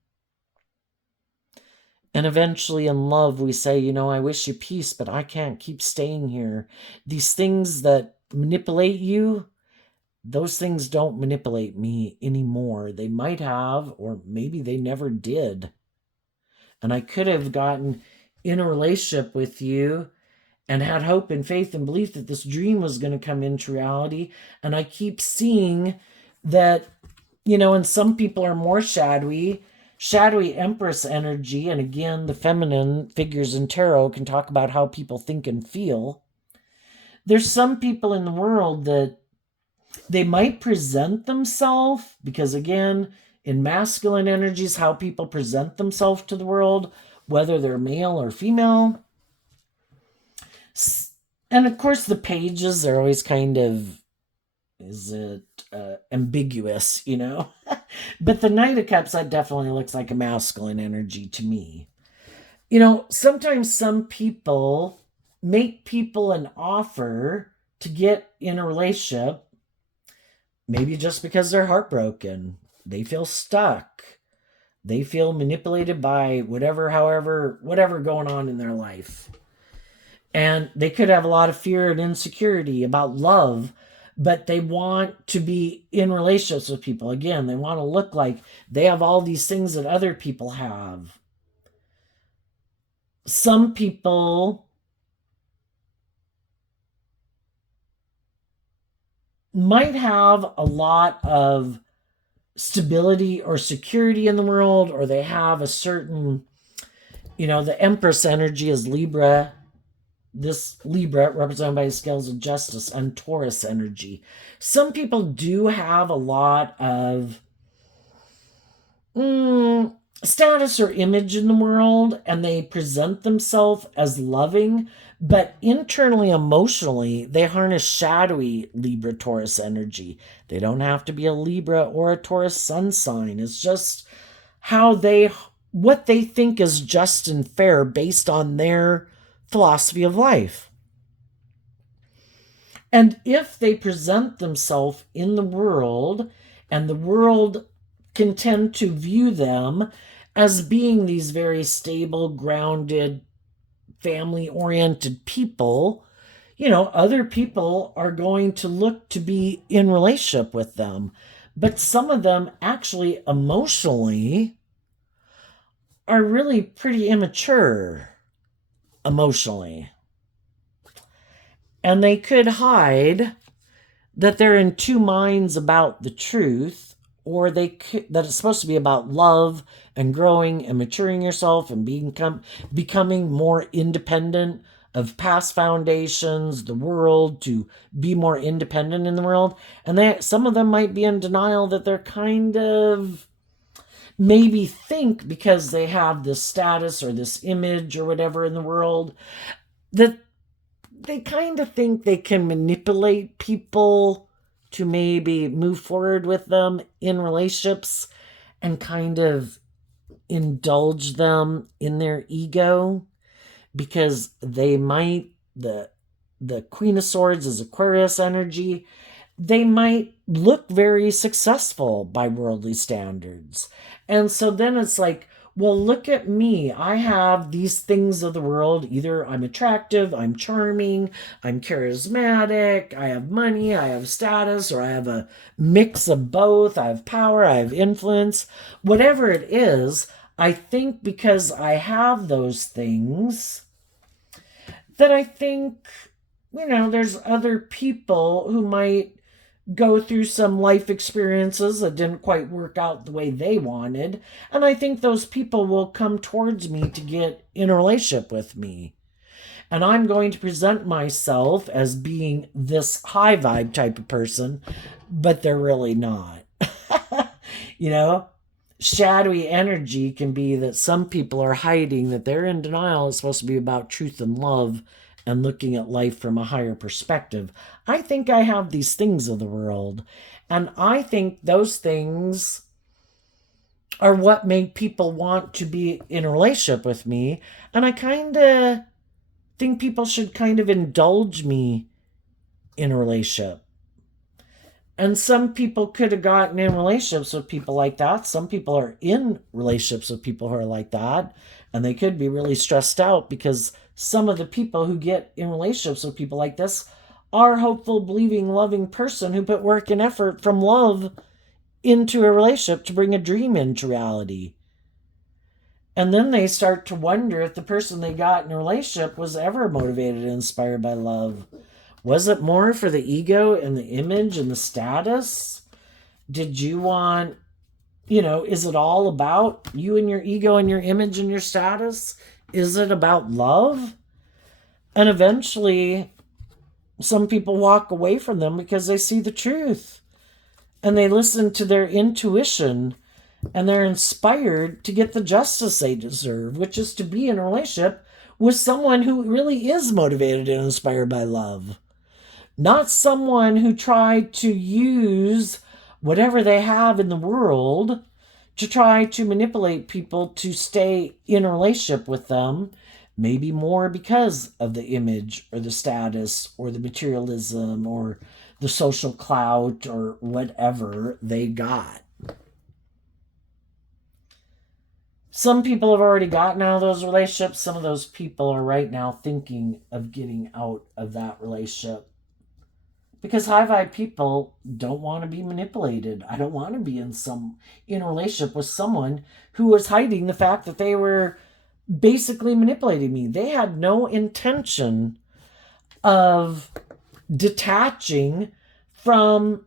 And eventually in love, we say, I wish you peace, but I can't keep staying here. These things that manipulate you, those things don't manipulate me anymore. They might have, or maybe they never did. And I could have gotten in a relationship with you and had hope and faith and belief that this dream was going to come into reality. And I keep seeing that, and some people are more shadowy Empress energy. And again, the feminine figures in tarot can talk about how people think and feel. There's some people in the world that they might present themselves, because again, in masculine energies, how people present themselves to the world, whether they're male or female. And of course, the pages are always kind of, ambiguous, But the Knight of Cups, that definitely looks like a masculine energy to me. Sometimes some people make people an offer to get in a relationship, maybe just because they're heartbroken. They feel stuck. They feel manipulated by whatever going on in their life. And they could have a lot of fear and insecurity about love, but they want to be in relationships with people. Again, they want to look like they have all these things that other people have. Some people might have a lot of stability or security in the world, or they have a certain, the Empress energy is Libra. This Libra represented by the scales of justice, and Taurus energy. Some people do have a lot of status or image in the world, and they present themselves as loving, but internally, emotionally, they harness shadowy Libra Taurus energy. They don't have to be a Libra or a Taurus sun sign. It's just what they think is just and fair based on their philosophy of life. And if they present themselves in the world, and the world can tend to view them as being these very stable, grounded, family-oriented people, other people are going to look to be in relationship with them. But some of them actually emotionally are really pretty immature emotionally. And they could hide that they're in two minds about the truth, or that it's supposed to be about love and growing and maturing yourself and becoming more independent of past foundations, the world, to be more independent in the world. And some of them might be in denial that they're kind of maybe think, because they have this status or this image or whatever in the world, that they kind of think they can manipulate people to maybe move forward with them in relationships and kind of indulge them in their ego, because they might, the Queen of Swords is Aquarius energy, they might look very successful by worldly standards. And so then it's like, well, look at me. I have these things of the world. Either I'm attractive, I'm charming, I'm charismatic, I have money, I have status, or I have a mix of both. I have power, I have influence. Whatever it is, I think because I have those things, that I think there's other people who might go through some life experiences that didn't quite work out the way they wanted. And I think those people will come towards me to get in a relationship with me. And I'm going to present myself as being this high vibe type of person, but they're really not. you know, Shadowy energy can be that some people are hiding, that they're in denial. It's supposed to be about truth and love and looking at life from a higher perspective. I think I have these things of the world, and I think those things are what make people want to be in a relationship with me. And I kind of think people should kind of indulge me in a relationship. And some people could have gotten in relationships with people like that. Some people are in relationships with people who are like that. And they could be really stressed out because some of the people who get in relationships with people like this are hopeful, believing, loving person who put work and effort from love into a relationship to bring a dream into reality. And then they start to wonder if the person they got in a relationship was ever motivated and inspired by love. Was it more for the ego and the image and the status? Did you want, is it all about you and your ego and your image and your status? Is it about love? And eventually, some people walk away from them because they see the truth and they listen to their intuition and they're inspired to get the justice they deserve, which is to be in a relationship with someone who really is motivated and inspired by love. Not someone who tried to use whatever they have in the world to try to manipulate people to stay in a relationship with them, maybe more because of the image or the status or the materialism or the social clout or whatever they got. Some people have already gotten out of those relationships. Some of those people are right now thinking of getting out of that relationship. Because high vibe people don't want to be manipulated. I don't want to be in a relationship with someone who was hiding the fact that they were basically manipulating me. They had no intention of detaching from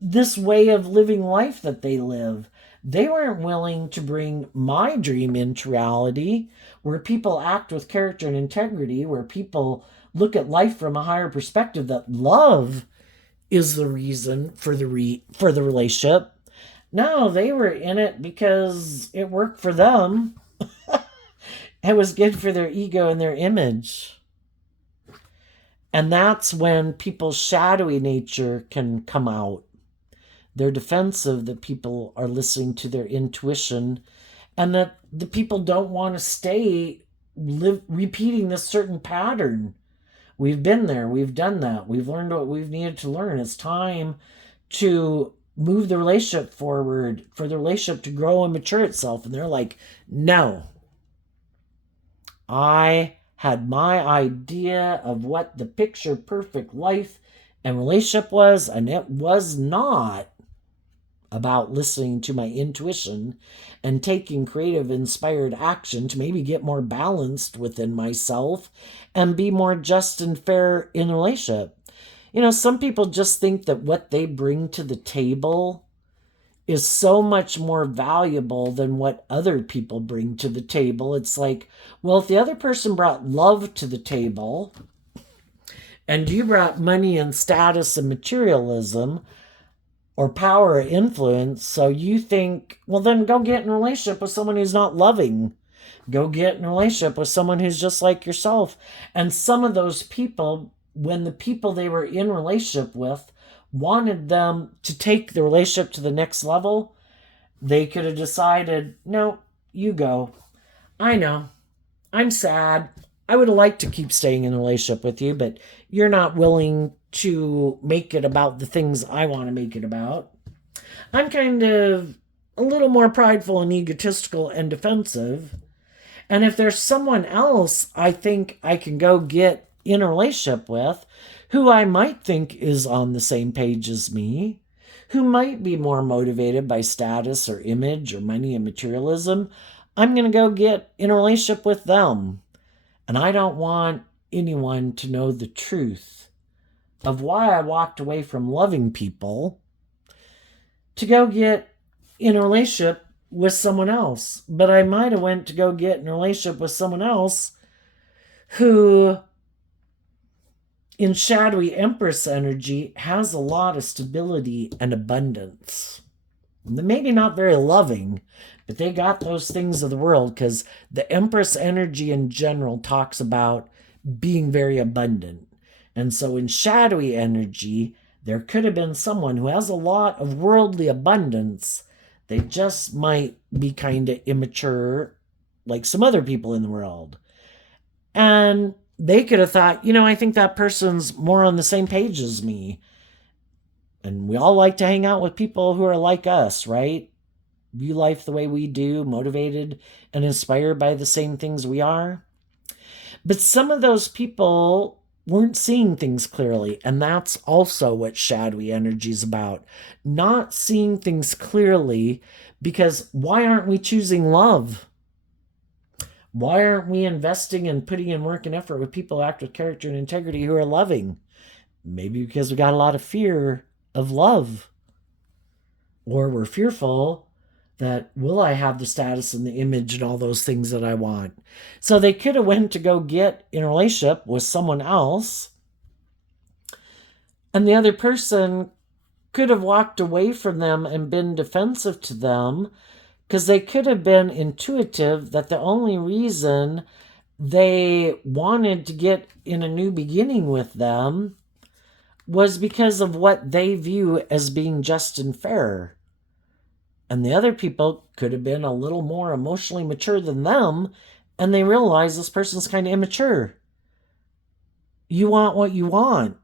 this way of living life that they live. They weren't willing to bring my dream into reality, where people act with character and integrity, where people look at life from a higher perspective, that love is the reason for the relationship. No, they were in it because it worked for them. It was good for their ego and their image. And that's when people's shadowy nature can come out. They're defensive that people are listening to their intuition and that the people don't want to stay repeating this certain pattern. We've been there. We've done that. We've learned what we've needed to learn. It's time to move the relationship forward, for the relationship to grow and mature itself. And they're like, no. I had my idea of what the picture perfect life and relationship was, and it was not about listening to my intuition and taking creative, inspired action to maybe get more balanced within myself and be more just and fair in a relationship. Some people just think that what they bring to the table is so much more valuable than what other people bring to the table. It's like, well, if the other person brought love to the table and you brought money and status and materialism, or power or influence, so you think, well, then go get in a relationship with someone who's not loving. Go get in a relationship with someone who's just like yourself. And some of those people, when the people they were in relationship with wanted them to take the relationship to the next level, they could have decided, no, you go. I know. I'm sad. I would have liked to keep staying in a relationship with you, but you're not willing to make it about the things I want to make it about. I'm kind of a little more prideful and egotistical and defensive. And if there's someone else I think I can go get in a relationship with, who I might think is on the same page as me, who might be more motivated by status or image or money and materialism, I'm going to go get in a relationship with them. And I don't want anyone to know the truth of why I walked away from loving people to go get in a relationship with someone else. But I might have went to go get in a relationship with someone else who, in shadowy Empress energy, has a lot of stability and abundance. Maybe not very loving, but they got those things of the world, because the Empress energy in general talks about being very abundant. And so in shadowy energy, there could have been someone who has a lot of worldly abundance. They just might be kind of immature, like some other people in the world. And they could have thought, I think that person's more on the same page as me. And we all like to hang out with people who are like us, right? View life the way we do, motivated and inspired by the same things we are. But some of those people weren't seeing things clearly. And that's also what shadowy energy is about. Not seeing things clearly, because why aren't we choosing love? Why aren't we investing and putting in work and effort with people who act with character and integrity, who are loving? Maybe because we got a lot of fear of love. Or we're fearful that, will I have the status and the image and all those things that I want? So they could have went to go get in a relationship with someone else, and the other person could have walked away from them and been defensive to them, because they could have been intuitive that the only reason they wanted to get in a new beginning with them was because of what they view as being just and fair. And the other people could have been a little more emotionally mature than them, and they realize this person's kind of immature. You want what you want.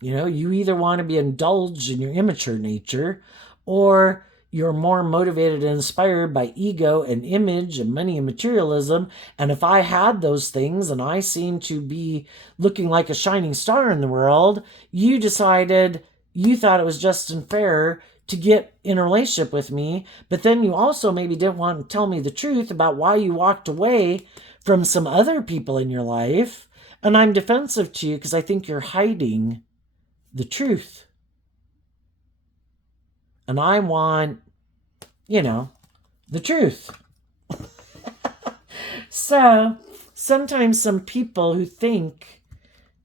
You either want to be indulged in your immature nature, or you're more motivated and inspired by ego and image and money and materialism. And if I had those things and I seem to be looking like a shining star in the world, you decided you thought it was just and fair to get in a relationship with me. But then you also maybe didn't want to tell me the truth about why you walked away from some other people in your life. And I'm defensive to you because I think you're hiding the truth. And I want, the truth. So sometimes some people who think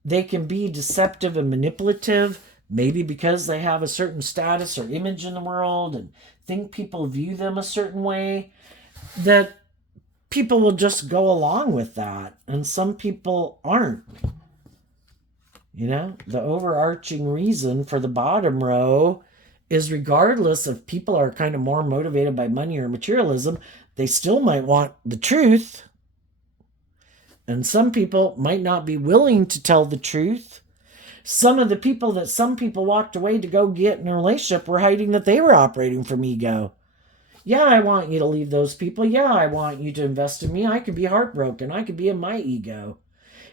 they can be deceptive and manipulative, maybe because they have a certain status or image in the world and think people view them a certain way, that people will just go along with that. And some people aren't. The overarching reason for the bottom row is, regardless if people are kind of more motivated by money or materialism, they still might want the truth. And some people might not be willing to tell the truth. Some of the people that some people walked away to go get in a relationship were hiding that they were operating from ego. Yeah, I want you to leave those people. Yeah, I want you to invest in me. I could be heartbroken. I could be in my ego.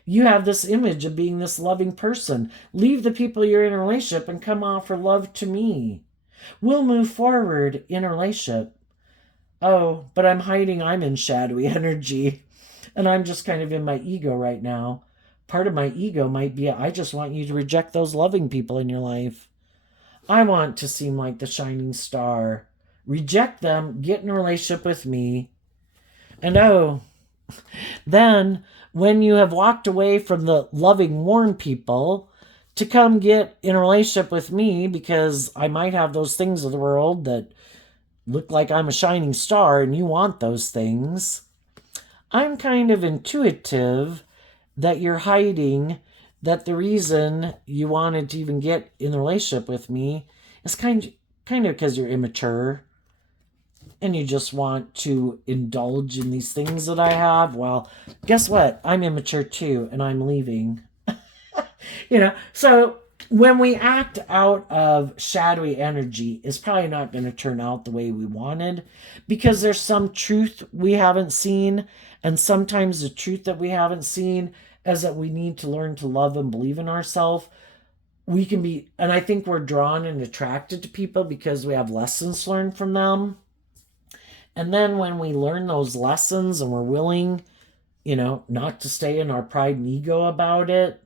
You have this image of being this loving person. Leave the people you're in a relationship and come offer love to me. We'll move forward in a relationship. Oh, but I'm hiding. I'm in shadowy energy. And I'm just kind of in my ego right now. Part of my ego might be, I just want you to reject those loving people in your life. I want to seem like the shining star. Reject them. Get in a relationship with me. And then when you have walked away from the loving, warm people to come get in a relationship with me, because I might have those things of the world that look like I'm a shining star and you want those things, I'm kind of intuitive that you're hiding that the reason you wanted to even get in the relationship with me is kind of because you're immature and you just want to indulge in these things that I have. Well, guess what? I'm immature too, and I'm leaving. So when we act out of shadowy energy, it's probably not going to turn out the way we wanted, because there's some truth we haven't seen. And sometimes the truth that we haven't seen is that we need to learn to love and believe in ourselves. We can be, and I think we're drawn and attracted to people because we have lessons learned from them. And then when we learn those lessons and we're willing, not to stay in our pride and ego about it.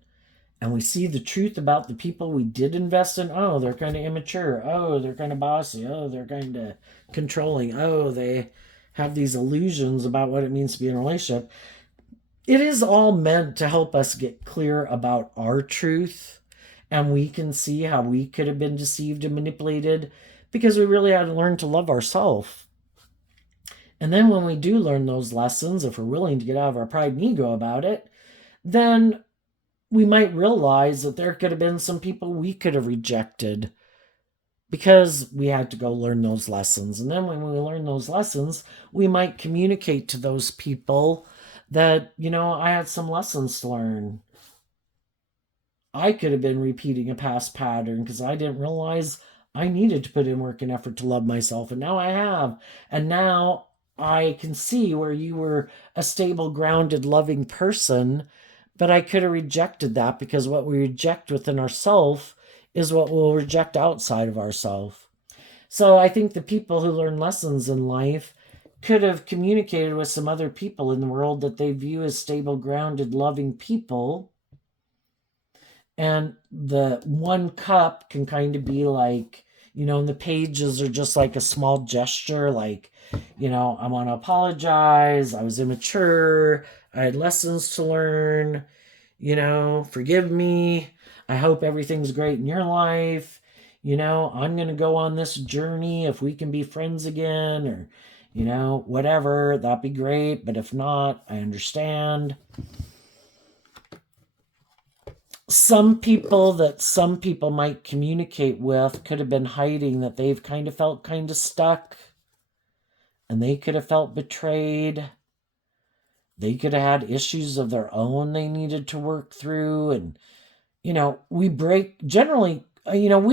And we see the truth about the people we did invest in. Oh, they're kind of immature. Oh, they're kind of bossy. Oh, they're kind of controlling. Oh, they have these illusions about what it means to be in a relationship. It is all meant to help us get clear about our truth. And we can see how we could have been deceived and manipulated because we really had to learn to love ourselves. And then when we do learn those lessons, if we're willing to get out of our pride and ego about it, then we might realize that there could have been some people we could have rejected because we had to go learn those lessons. And then when we learn those lessons, we might communicate to those people that, I had some lessons to learn. I could have been repeating a past pattern because I didn't realize I needed to put in work and effort to love myself. And now I have. And now I can see where you were a stable, grounded, loving person, but I could have rejected that because what we reject within ourselves is what we'll reject outside of ourselves. So I think the people who learn lessons in life could have communicated with some other people in the world that they view as stable, grounded, loving people. And the one cup can kind of be like, and the pages are just like a small gesture, like, I want to apologize. I was immature. I had lessons to learn. Forgive me. I hope everything's great in your life. I'm going to go on this journey. If we can be friends again, or, whatever, that'd be great. But if not, I understand. Some people might communicate with could have been hiding that they've kind of felt kind of stuck, and they could have felt betrayed. They could have had issues of their own they needed to work through. And, we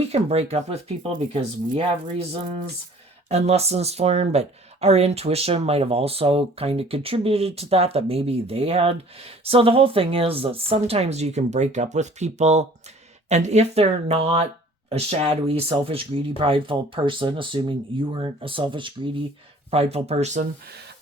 can break up with people because we have reasons and lessons to learn, but our intuition might have also kind of contributed to that maybe they had. So the whole thing is that sometimes you can break up with people, and if they're not a shadowy, selfish, greedy, prideful person, assuming you weren't a selfish, greedy, prideful person,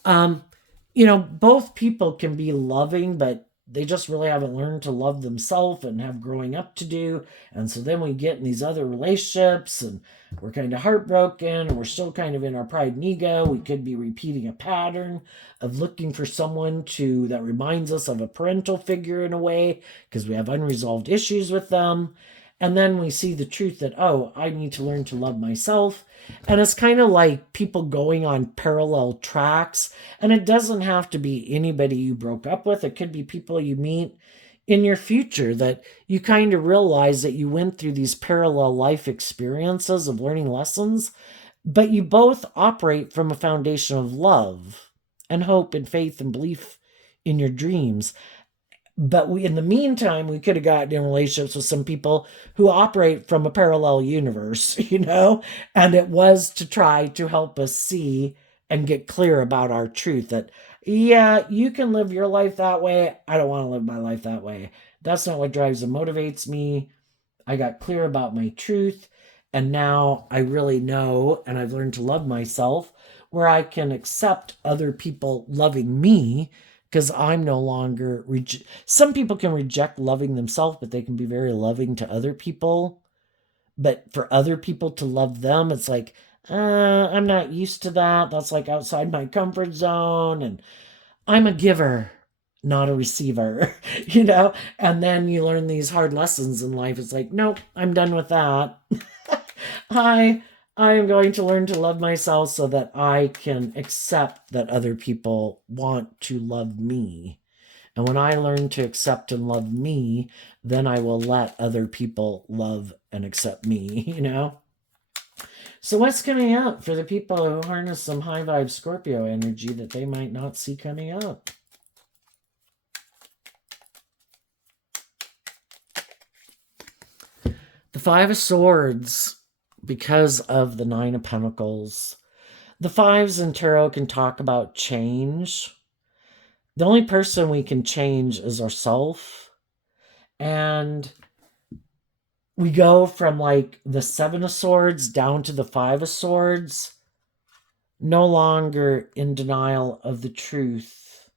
both people can be loving, but they just really haven't learned to love themselves and have growing up to do. And so then we get in these other relationships and we're kind of heartbroken, and we're still kind of in our pride and ego. We could be repeating a pattern of looking for someone that reminds us of a parental figure in a way because we have unresolved issues with them. And then we see the truth that, oh, I need to learn to love myself. And it's kind of like people going on parallel tracks. And it doesn't have to be anybody you broke up with. It could be people you meet in your future that you kind of realize that you went through these parallel life experiences of learning lessons, but you both operate from a foundation of love and hope and faith and belief in your dreams. But in the meantime, we could have gotten in relationships with some people who operate from a parallel universe, and it was to try to help us see and get clear about our truth that, yeah, you can live your life that way. I don't want to live my life that way. That's not what drives and motivates me. I got clear about my truth, and now I really know, and I've learned to love myself, where I can accept other people loving me because I'm no longer some people can reject loving themselves, but they can be very loving to other people. But for other people to love them, it's like, I'm not used to that. That's like outside my comfort zone. And I'm a giver, not a receiver, And then you learn these hard lessons in life. It's like, nope, I'm done with that. I am going to learn to love myself so that I can accept that other people want to love me. And when I learn to accept and love me, then I will let other people love and accept me, So what's coming up for the people who harness some high vibe Scorpio energy that they might not see coming up? The Five of Swords, because of the Nine of Pentacles. The fives in tarot can talk about change. The only person we can change is ourselves. And we go from like the Seven of Swords down to the Five of Swords, no longer in denial of the truth.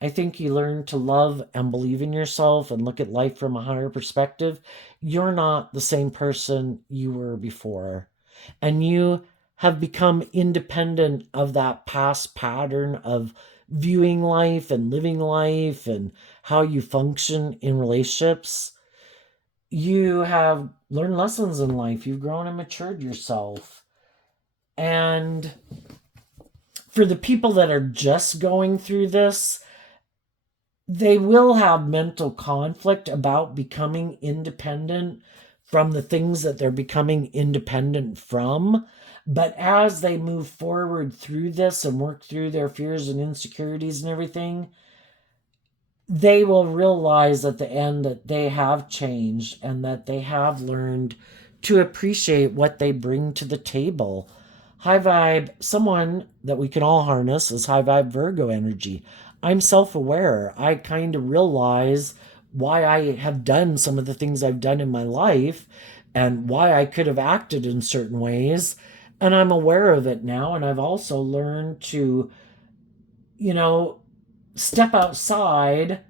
I think you learn to love and believe in yourself and look at life from a higher perspective. You're not the same person you were before. And you have become independent of that past pattern of viewing life and living life and how you function in relationships. You have learned lessons in life. You've grown and matured yourself. And for the people that are just going through this, they will have mental conflict about becoming independent from the things that they're becoming independent from. But as they move forward through this and work through their fears and insecurities and everything, they will realize at the end that they have changed and that they have learned to appreciate what they bring to the table. High vibe, someone that we can all harness is high vibe Virgo energy. I'm self aware. I kind of realize why I have done some of the things I've done in my life and why I could have acted in certain ways. And I'm aware of it now. And I've also learned to, you know, step outside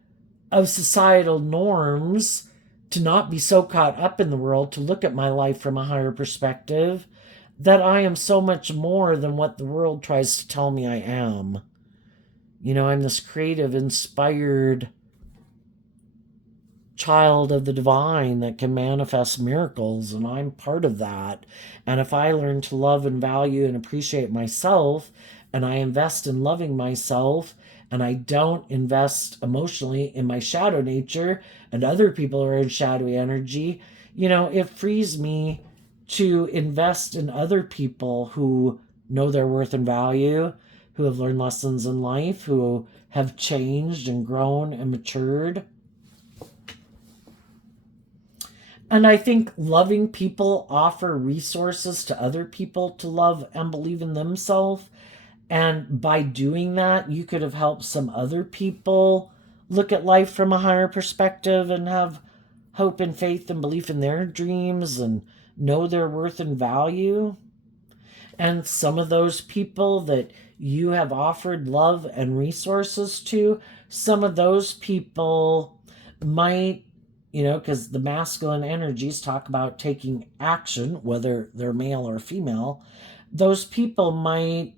of societal norms, to not be so caught up in the world, to look at my life from a higher perspective, that I am so much more than what the world tries to tell me I am. I'm this creative, inspired child of the divine that can manifest miracles, and I'm part of that. And if I learn to love and value and appreciate myself, and I invest in loving myself, and I don't invest emotionally in my shadow nature, and other people are in shadowy energy, it frees me to invest in other people who know their worth and value, who have learned lessons in life, who have changed and grown and matured. And I think loving people offer resources to other people to love and believe in themselves. And by doing that, you could have helped some other people look at life from a higher perspective and have hope and faith and belief in their dreams and know their worth and value. And some of those people that you have offered love and resources to, some of those people might, because the masculine energies talk about taking action, whether they're male or female, those people might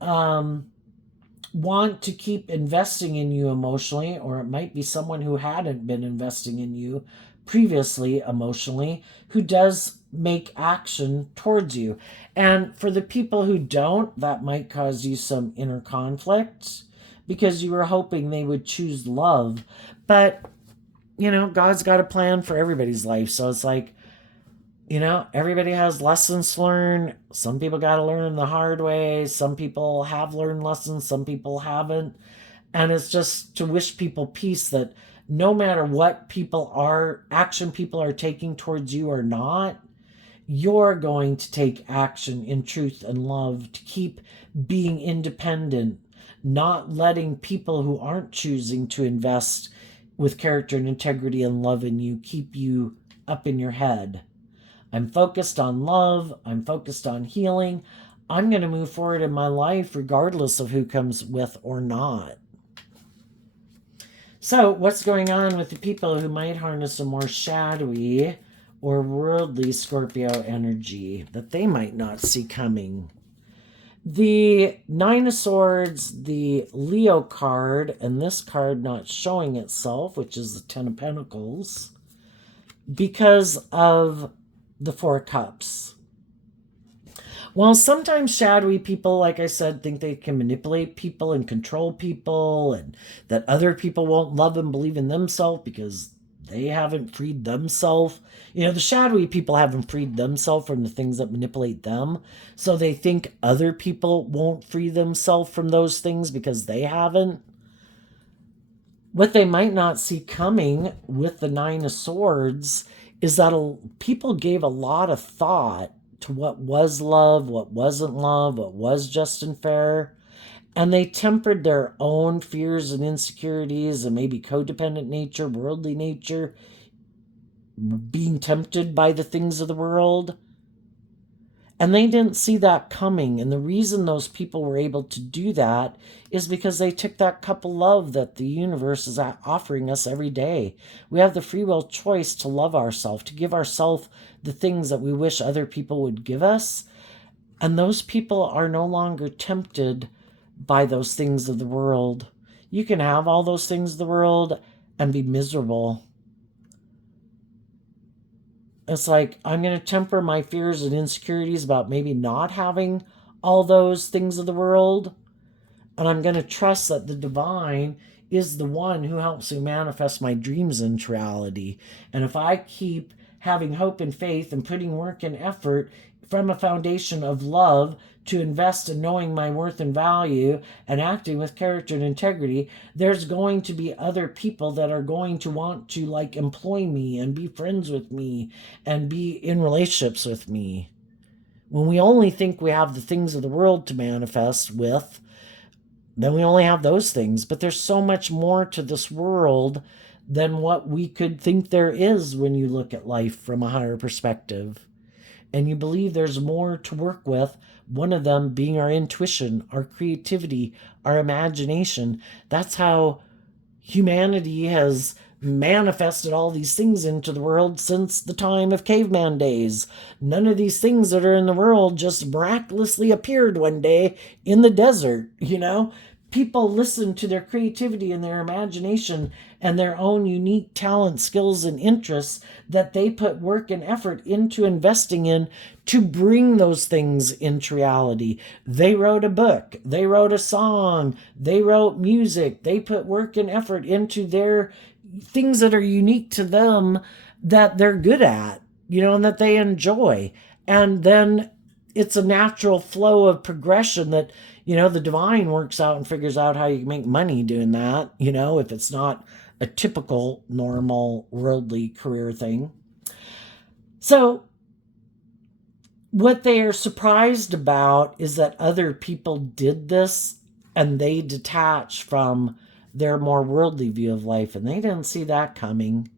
want to keep investing in you emotionally, or it might be someone who hadn't been investing in you previously emotionally who does make action towards you. And for the people who don't, that might cause you some inner conflict because you were hoping they would choose love. But, God's got a plan for everybody's life. So it's like, everybody has lessons to learn. Some people got to learn them the hard way. Some people have learned lessons, some people haven't. And it's just to wish people peace that no matter what action people are taking towards you or not, you're going to take action in truth and love to keep being independent, not letting people who aren't choosing to invest with character and integrity and love in you keep you up in your head. I'm focused on love. I'm focused on healing. I'm going to move forward in my life regardless of who comes with or not. So, what's going on with the people who might harness a more shadowy or worldly Scorpio energy that they might not see coming? The Nine of Swords, the Leo card, and this card not showing itself, which is the Ten of Pentacles, because of the Four of Cups. While sometimes shadowy people, like I said, think they can manipulate people and control people, and that other people won't love and believe in themselves because they haven't freed themselves. The shadowy people haven't freed themselves from the things that manipulate them. So they think other people won't free themselves from those things because they haven't. What they might not see coming with the Nine of Swords is that people gave a lot of thought to what was love, what wasn't love, what was just and fair. And they tempered their own fears and insecurities and maybe codependent nature, worldly nature, being tempted by the things of the world. And they didn't see that coming. And the reason those people were able to do that is because they took that cup of love that the universe is offering us every day. We have the free will choice to love ourselves, to give ourselves the things that we wish other people would give us. And those people are no longer tempted by those things of the world. You can have all those things of the world and be miserable. It's like, I'm going to temper my fears and insecurities about maybe not having all those things of the world. And I'm going to trust that the divine is the one who helps me manifest my dreams into reality. And if I keep having hope and faith and putting work and effort from a foundation of love to invest in knowing my worth and value and acting with character and integrity, there's going to be other people that are going to want to like employ me and be friends with me and be in relationships with me. When we only think we have the things of the world to manifest with, then we only have those things. But there's so much more to this world than what we could think there is when you look at life from a higher perspective. And you believe there's more to work with, one of them being our intuition, our creativity, our imagination. That's how humanity has manifested all these things into the world since the time of caveman days. None of these things that are in the world just miraculously appeared one day in the desert, People listen to their creativity and their imagination and their own unique talent, skills, and interests that they put work and effort into investing in to bring those things into reality. They wrote a book, they wrote a song, they wrote music, they put work and effort into their things that are unique to them that they're good at, and that they enjoy. And then it's a natural flow of progression that the divine works out and figures out how you make money doing that, if it's not a typical, normal, worldly career thing. So what they are surprised about is that other people did this and they detach from their more worldly view of life, and they didn't see that coming.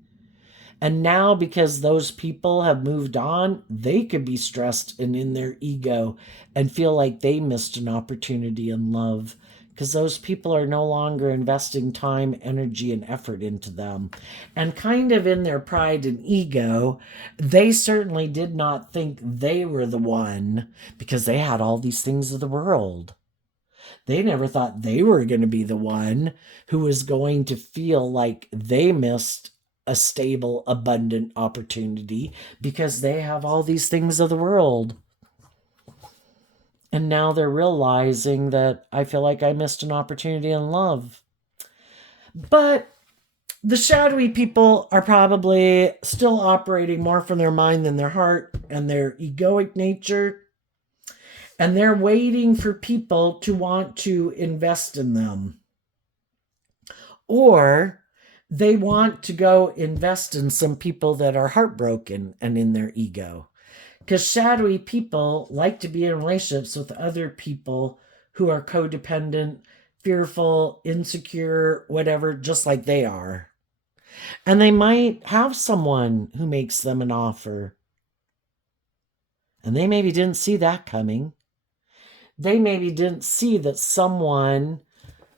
And now, because those people have moved on, they could be stressed and in their ego and feel like they missed an opportunity in love, because those people are no longer investing time, energy, and effort into them. And kind of in their pride and ego, they certainly did not think they were the one, because they had all these things of the world. They never thought they were going to be the one who was going to feel like they missed a stable, abundant opportunity because they have all these things of the world. And now they're realizing that I feel like I missed an opportunity in love. But the shadowy people are probably still operating more from their mind than their heart and their egoic nature. And they're waiting for people to want to invest in them. Or they want to go invest in some people that are heartbroken and in their ego. Because shadowy people like to be in relationships with other people who are codependent, fearful, insecure, whatever, just like they are. And they might have someone who makes them an offer. And they maybe didn't see that coming. They maybe didn't see that someone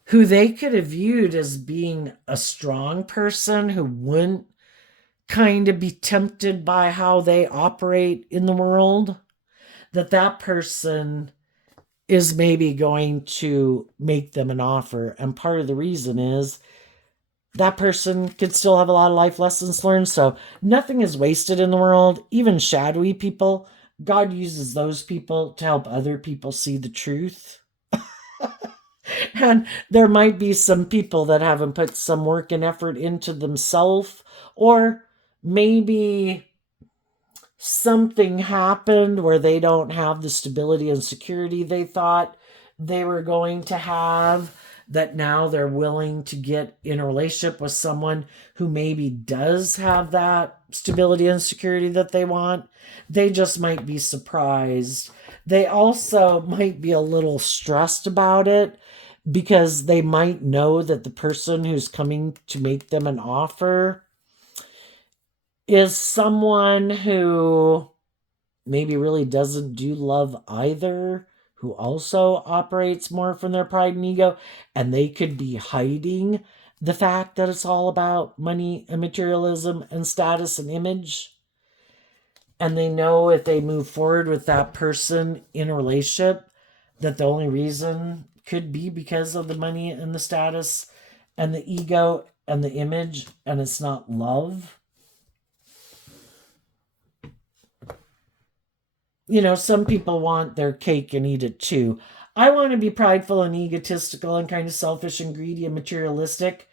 who they could have viewed as being a strong person who wouldn't kind of be tempted by how they operate in the world, that person is maybe going to make them an offer. And part of the reason is that person could still have a lot of life lessons learned. So nothing is wasted in the world. Even shadowy people, God uses those people to help other people see the truth. And there might be some people that haven't put some work and effort into themselves, or maybe something happened where they don't have the stability and security they thought they were going to have, that now they're willing to get in a relationship with someone who maybe does have that stability and security that they want. They just might be surprised. They also might be a little stressed about it, because they might know that the person who's coming to make them an offer is someone who maybe really doesn't do love either, who also operates more from their pride and ego, and they could be hiding the fact that it's all about money and materialism and status and image. And they know if they move forward with that person in a relationship, that the only reason could be because of the money and the status and the ego and the image, and it's not love. Some people want their cake and eat it too. I want to be prideful and egotistical and kind of selfish and greedy and materialistic.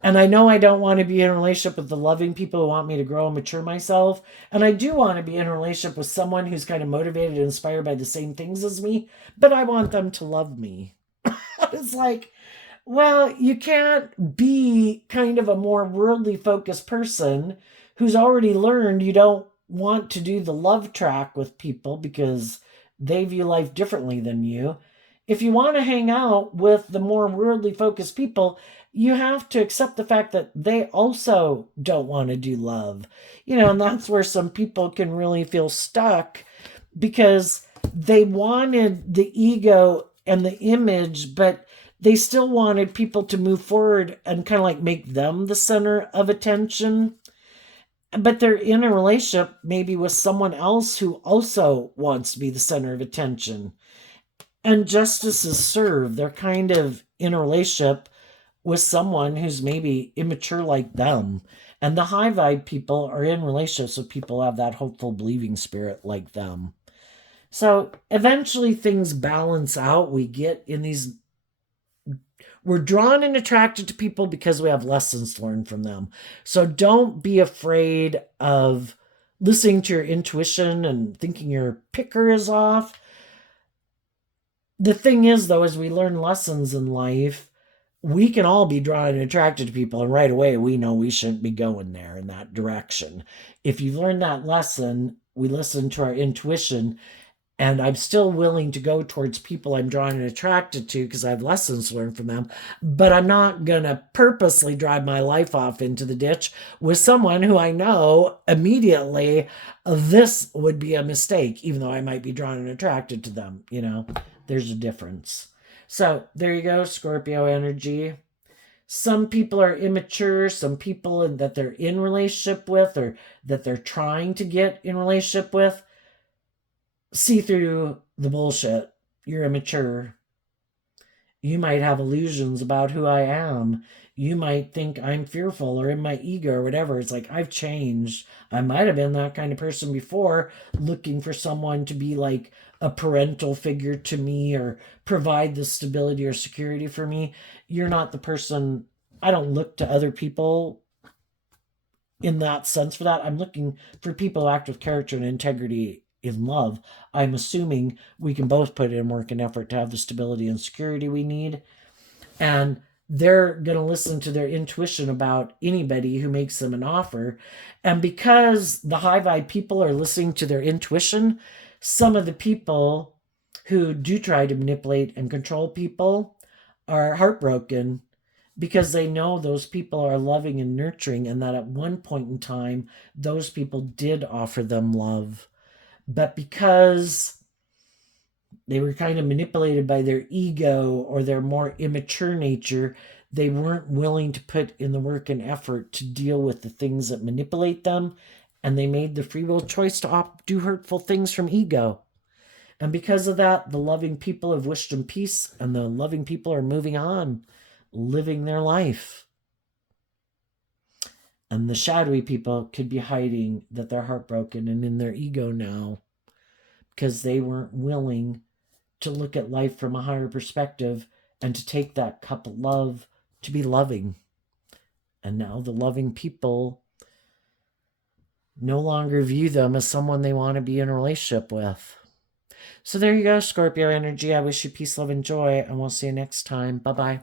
And I know I don't want to be in a relationship with the loving people who want me to grow and mature myself. And I do want to be in a relationship with someone who's kind of motivated and inspired by the same things as me, but I want them to love me. It's like, well, you can't be kind of a more worldly focused person who's already learned you don't want to do the love track with people because they view life differently than you. If you want to hang out with the more worldly focused people, you have to accept the fact that they also don't want to do love. And that's where some people can really feel stuck because they wanted the ego and the image, but they still wanted people to move forward and kind of like make them the center of attention. But they're in a relationship maybe with someone else who also wants to be the center of attention. And justice is served. They're kind of in a relationship with someone who's maybe immature like them. And the high vibe people are in relationships with people who have that hopeful, believing spirit like them. So eventually things balance out. We're drawn and attracted to people because we have lessons learned from them. So don't be afraid of listening to your intuition and thinking your picker is off. The thing is, though, as we learn lessons in life, we can all be drawn and attracted to people, and right away we know we shouldn't be going there in that direction. If you've learned that lesson, we listen to our intuition, and I'm still willing to go towards people I'm drawn and attracted to because I have lessons learned from them, but I'm not going to purposely drive my life off into the ditch with someone who I know immediately this would be a mistake, even though I might be drawn and attracted to them. There's a difference. So there you go, Scorpio energy. Some people are immature, some people that they're in relationship with or that they're trying to get in relationship with see through the bullshit. You're immature. You might have illusions about who I am. You might think I'm fearful or in my ego or whatever. It's like, I've changed. I might have been that kind of person before, looking for someone to be like a parental figure to me or provide the stability or security for me. You're not the person. I don't look to other people in that sense for that. I'm looking for people who act with character and integrity in love. I'm assuming we can both put in work and effort to have the stability and security we need. And they're going to listen to their intuition about anybody who makes them an offer. And because the high vibe people are listening to their intuition, some of the people who do try to manipulate and control people are heartbroken because they know those people are loving and nurturing, and that at one point in time, those people did offer them love. But because they were kind of manipulated by their ego or their more immature nature, they weren't willing to put in the work and effort to deal with the things that manipulate them. And they made the free will choice to do hurtful things from ego. And because of that, the loving people have wished them peace, and the loving people are moving on, living their life. And the shadowy people could be hiding that they're heartbroken and in their ego now because they weren't willing to look at life from a higher perspective and to take that cup of love to be loving. And now the loving people no longer view them as someone they want to be in a relationship with. So there you go, Scorpio energy. I wish you peace, love, and joy, and we'll see you next time. Bye-bye.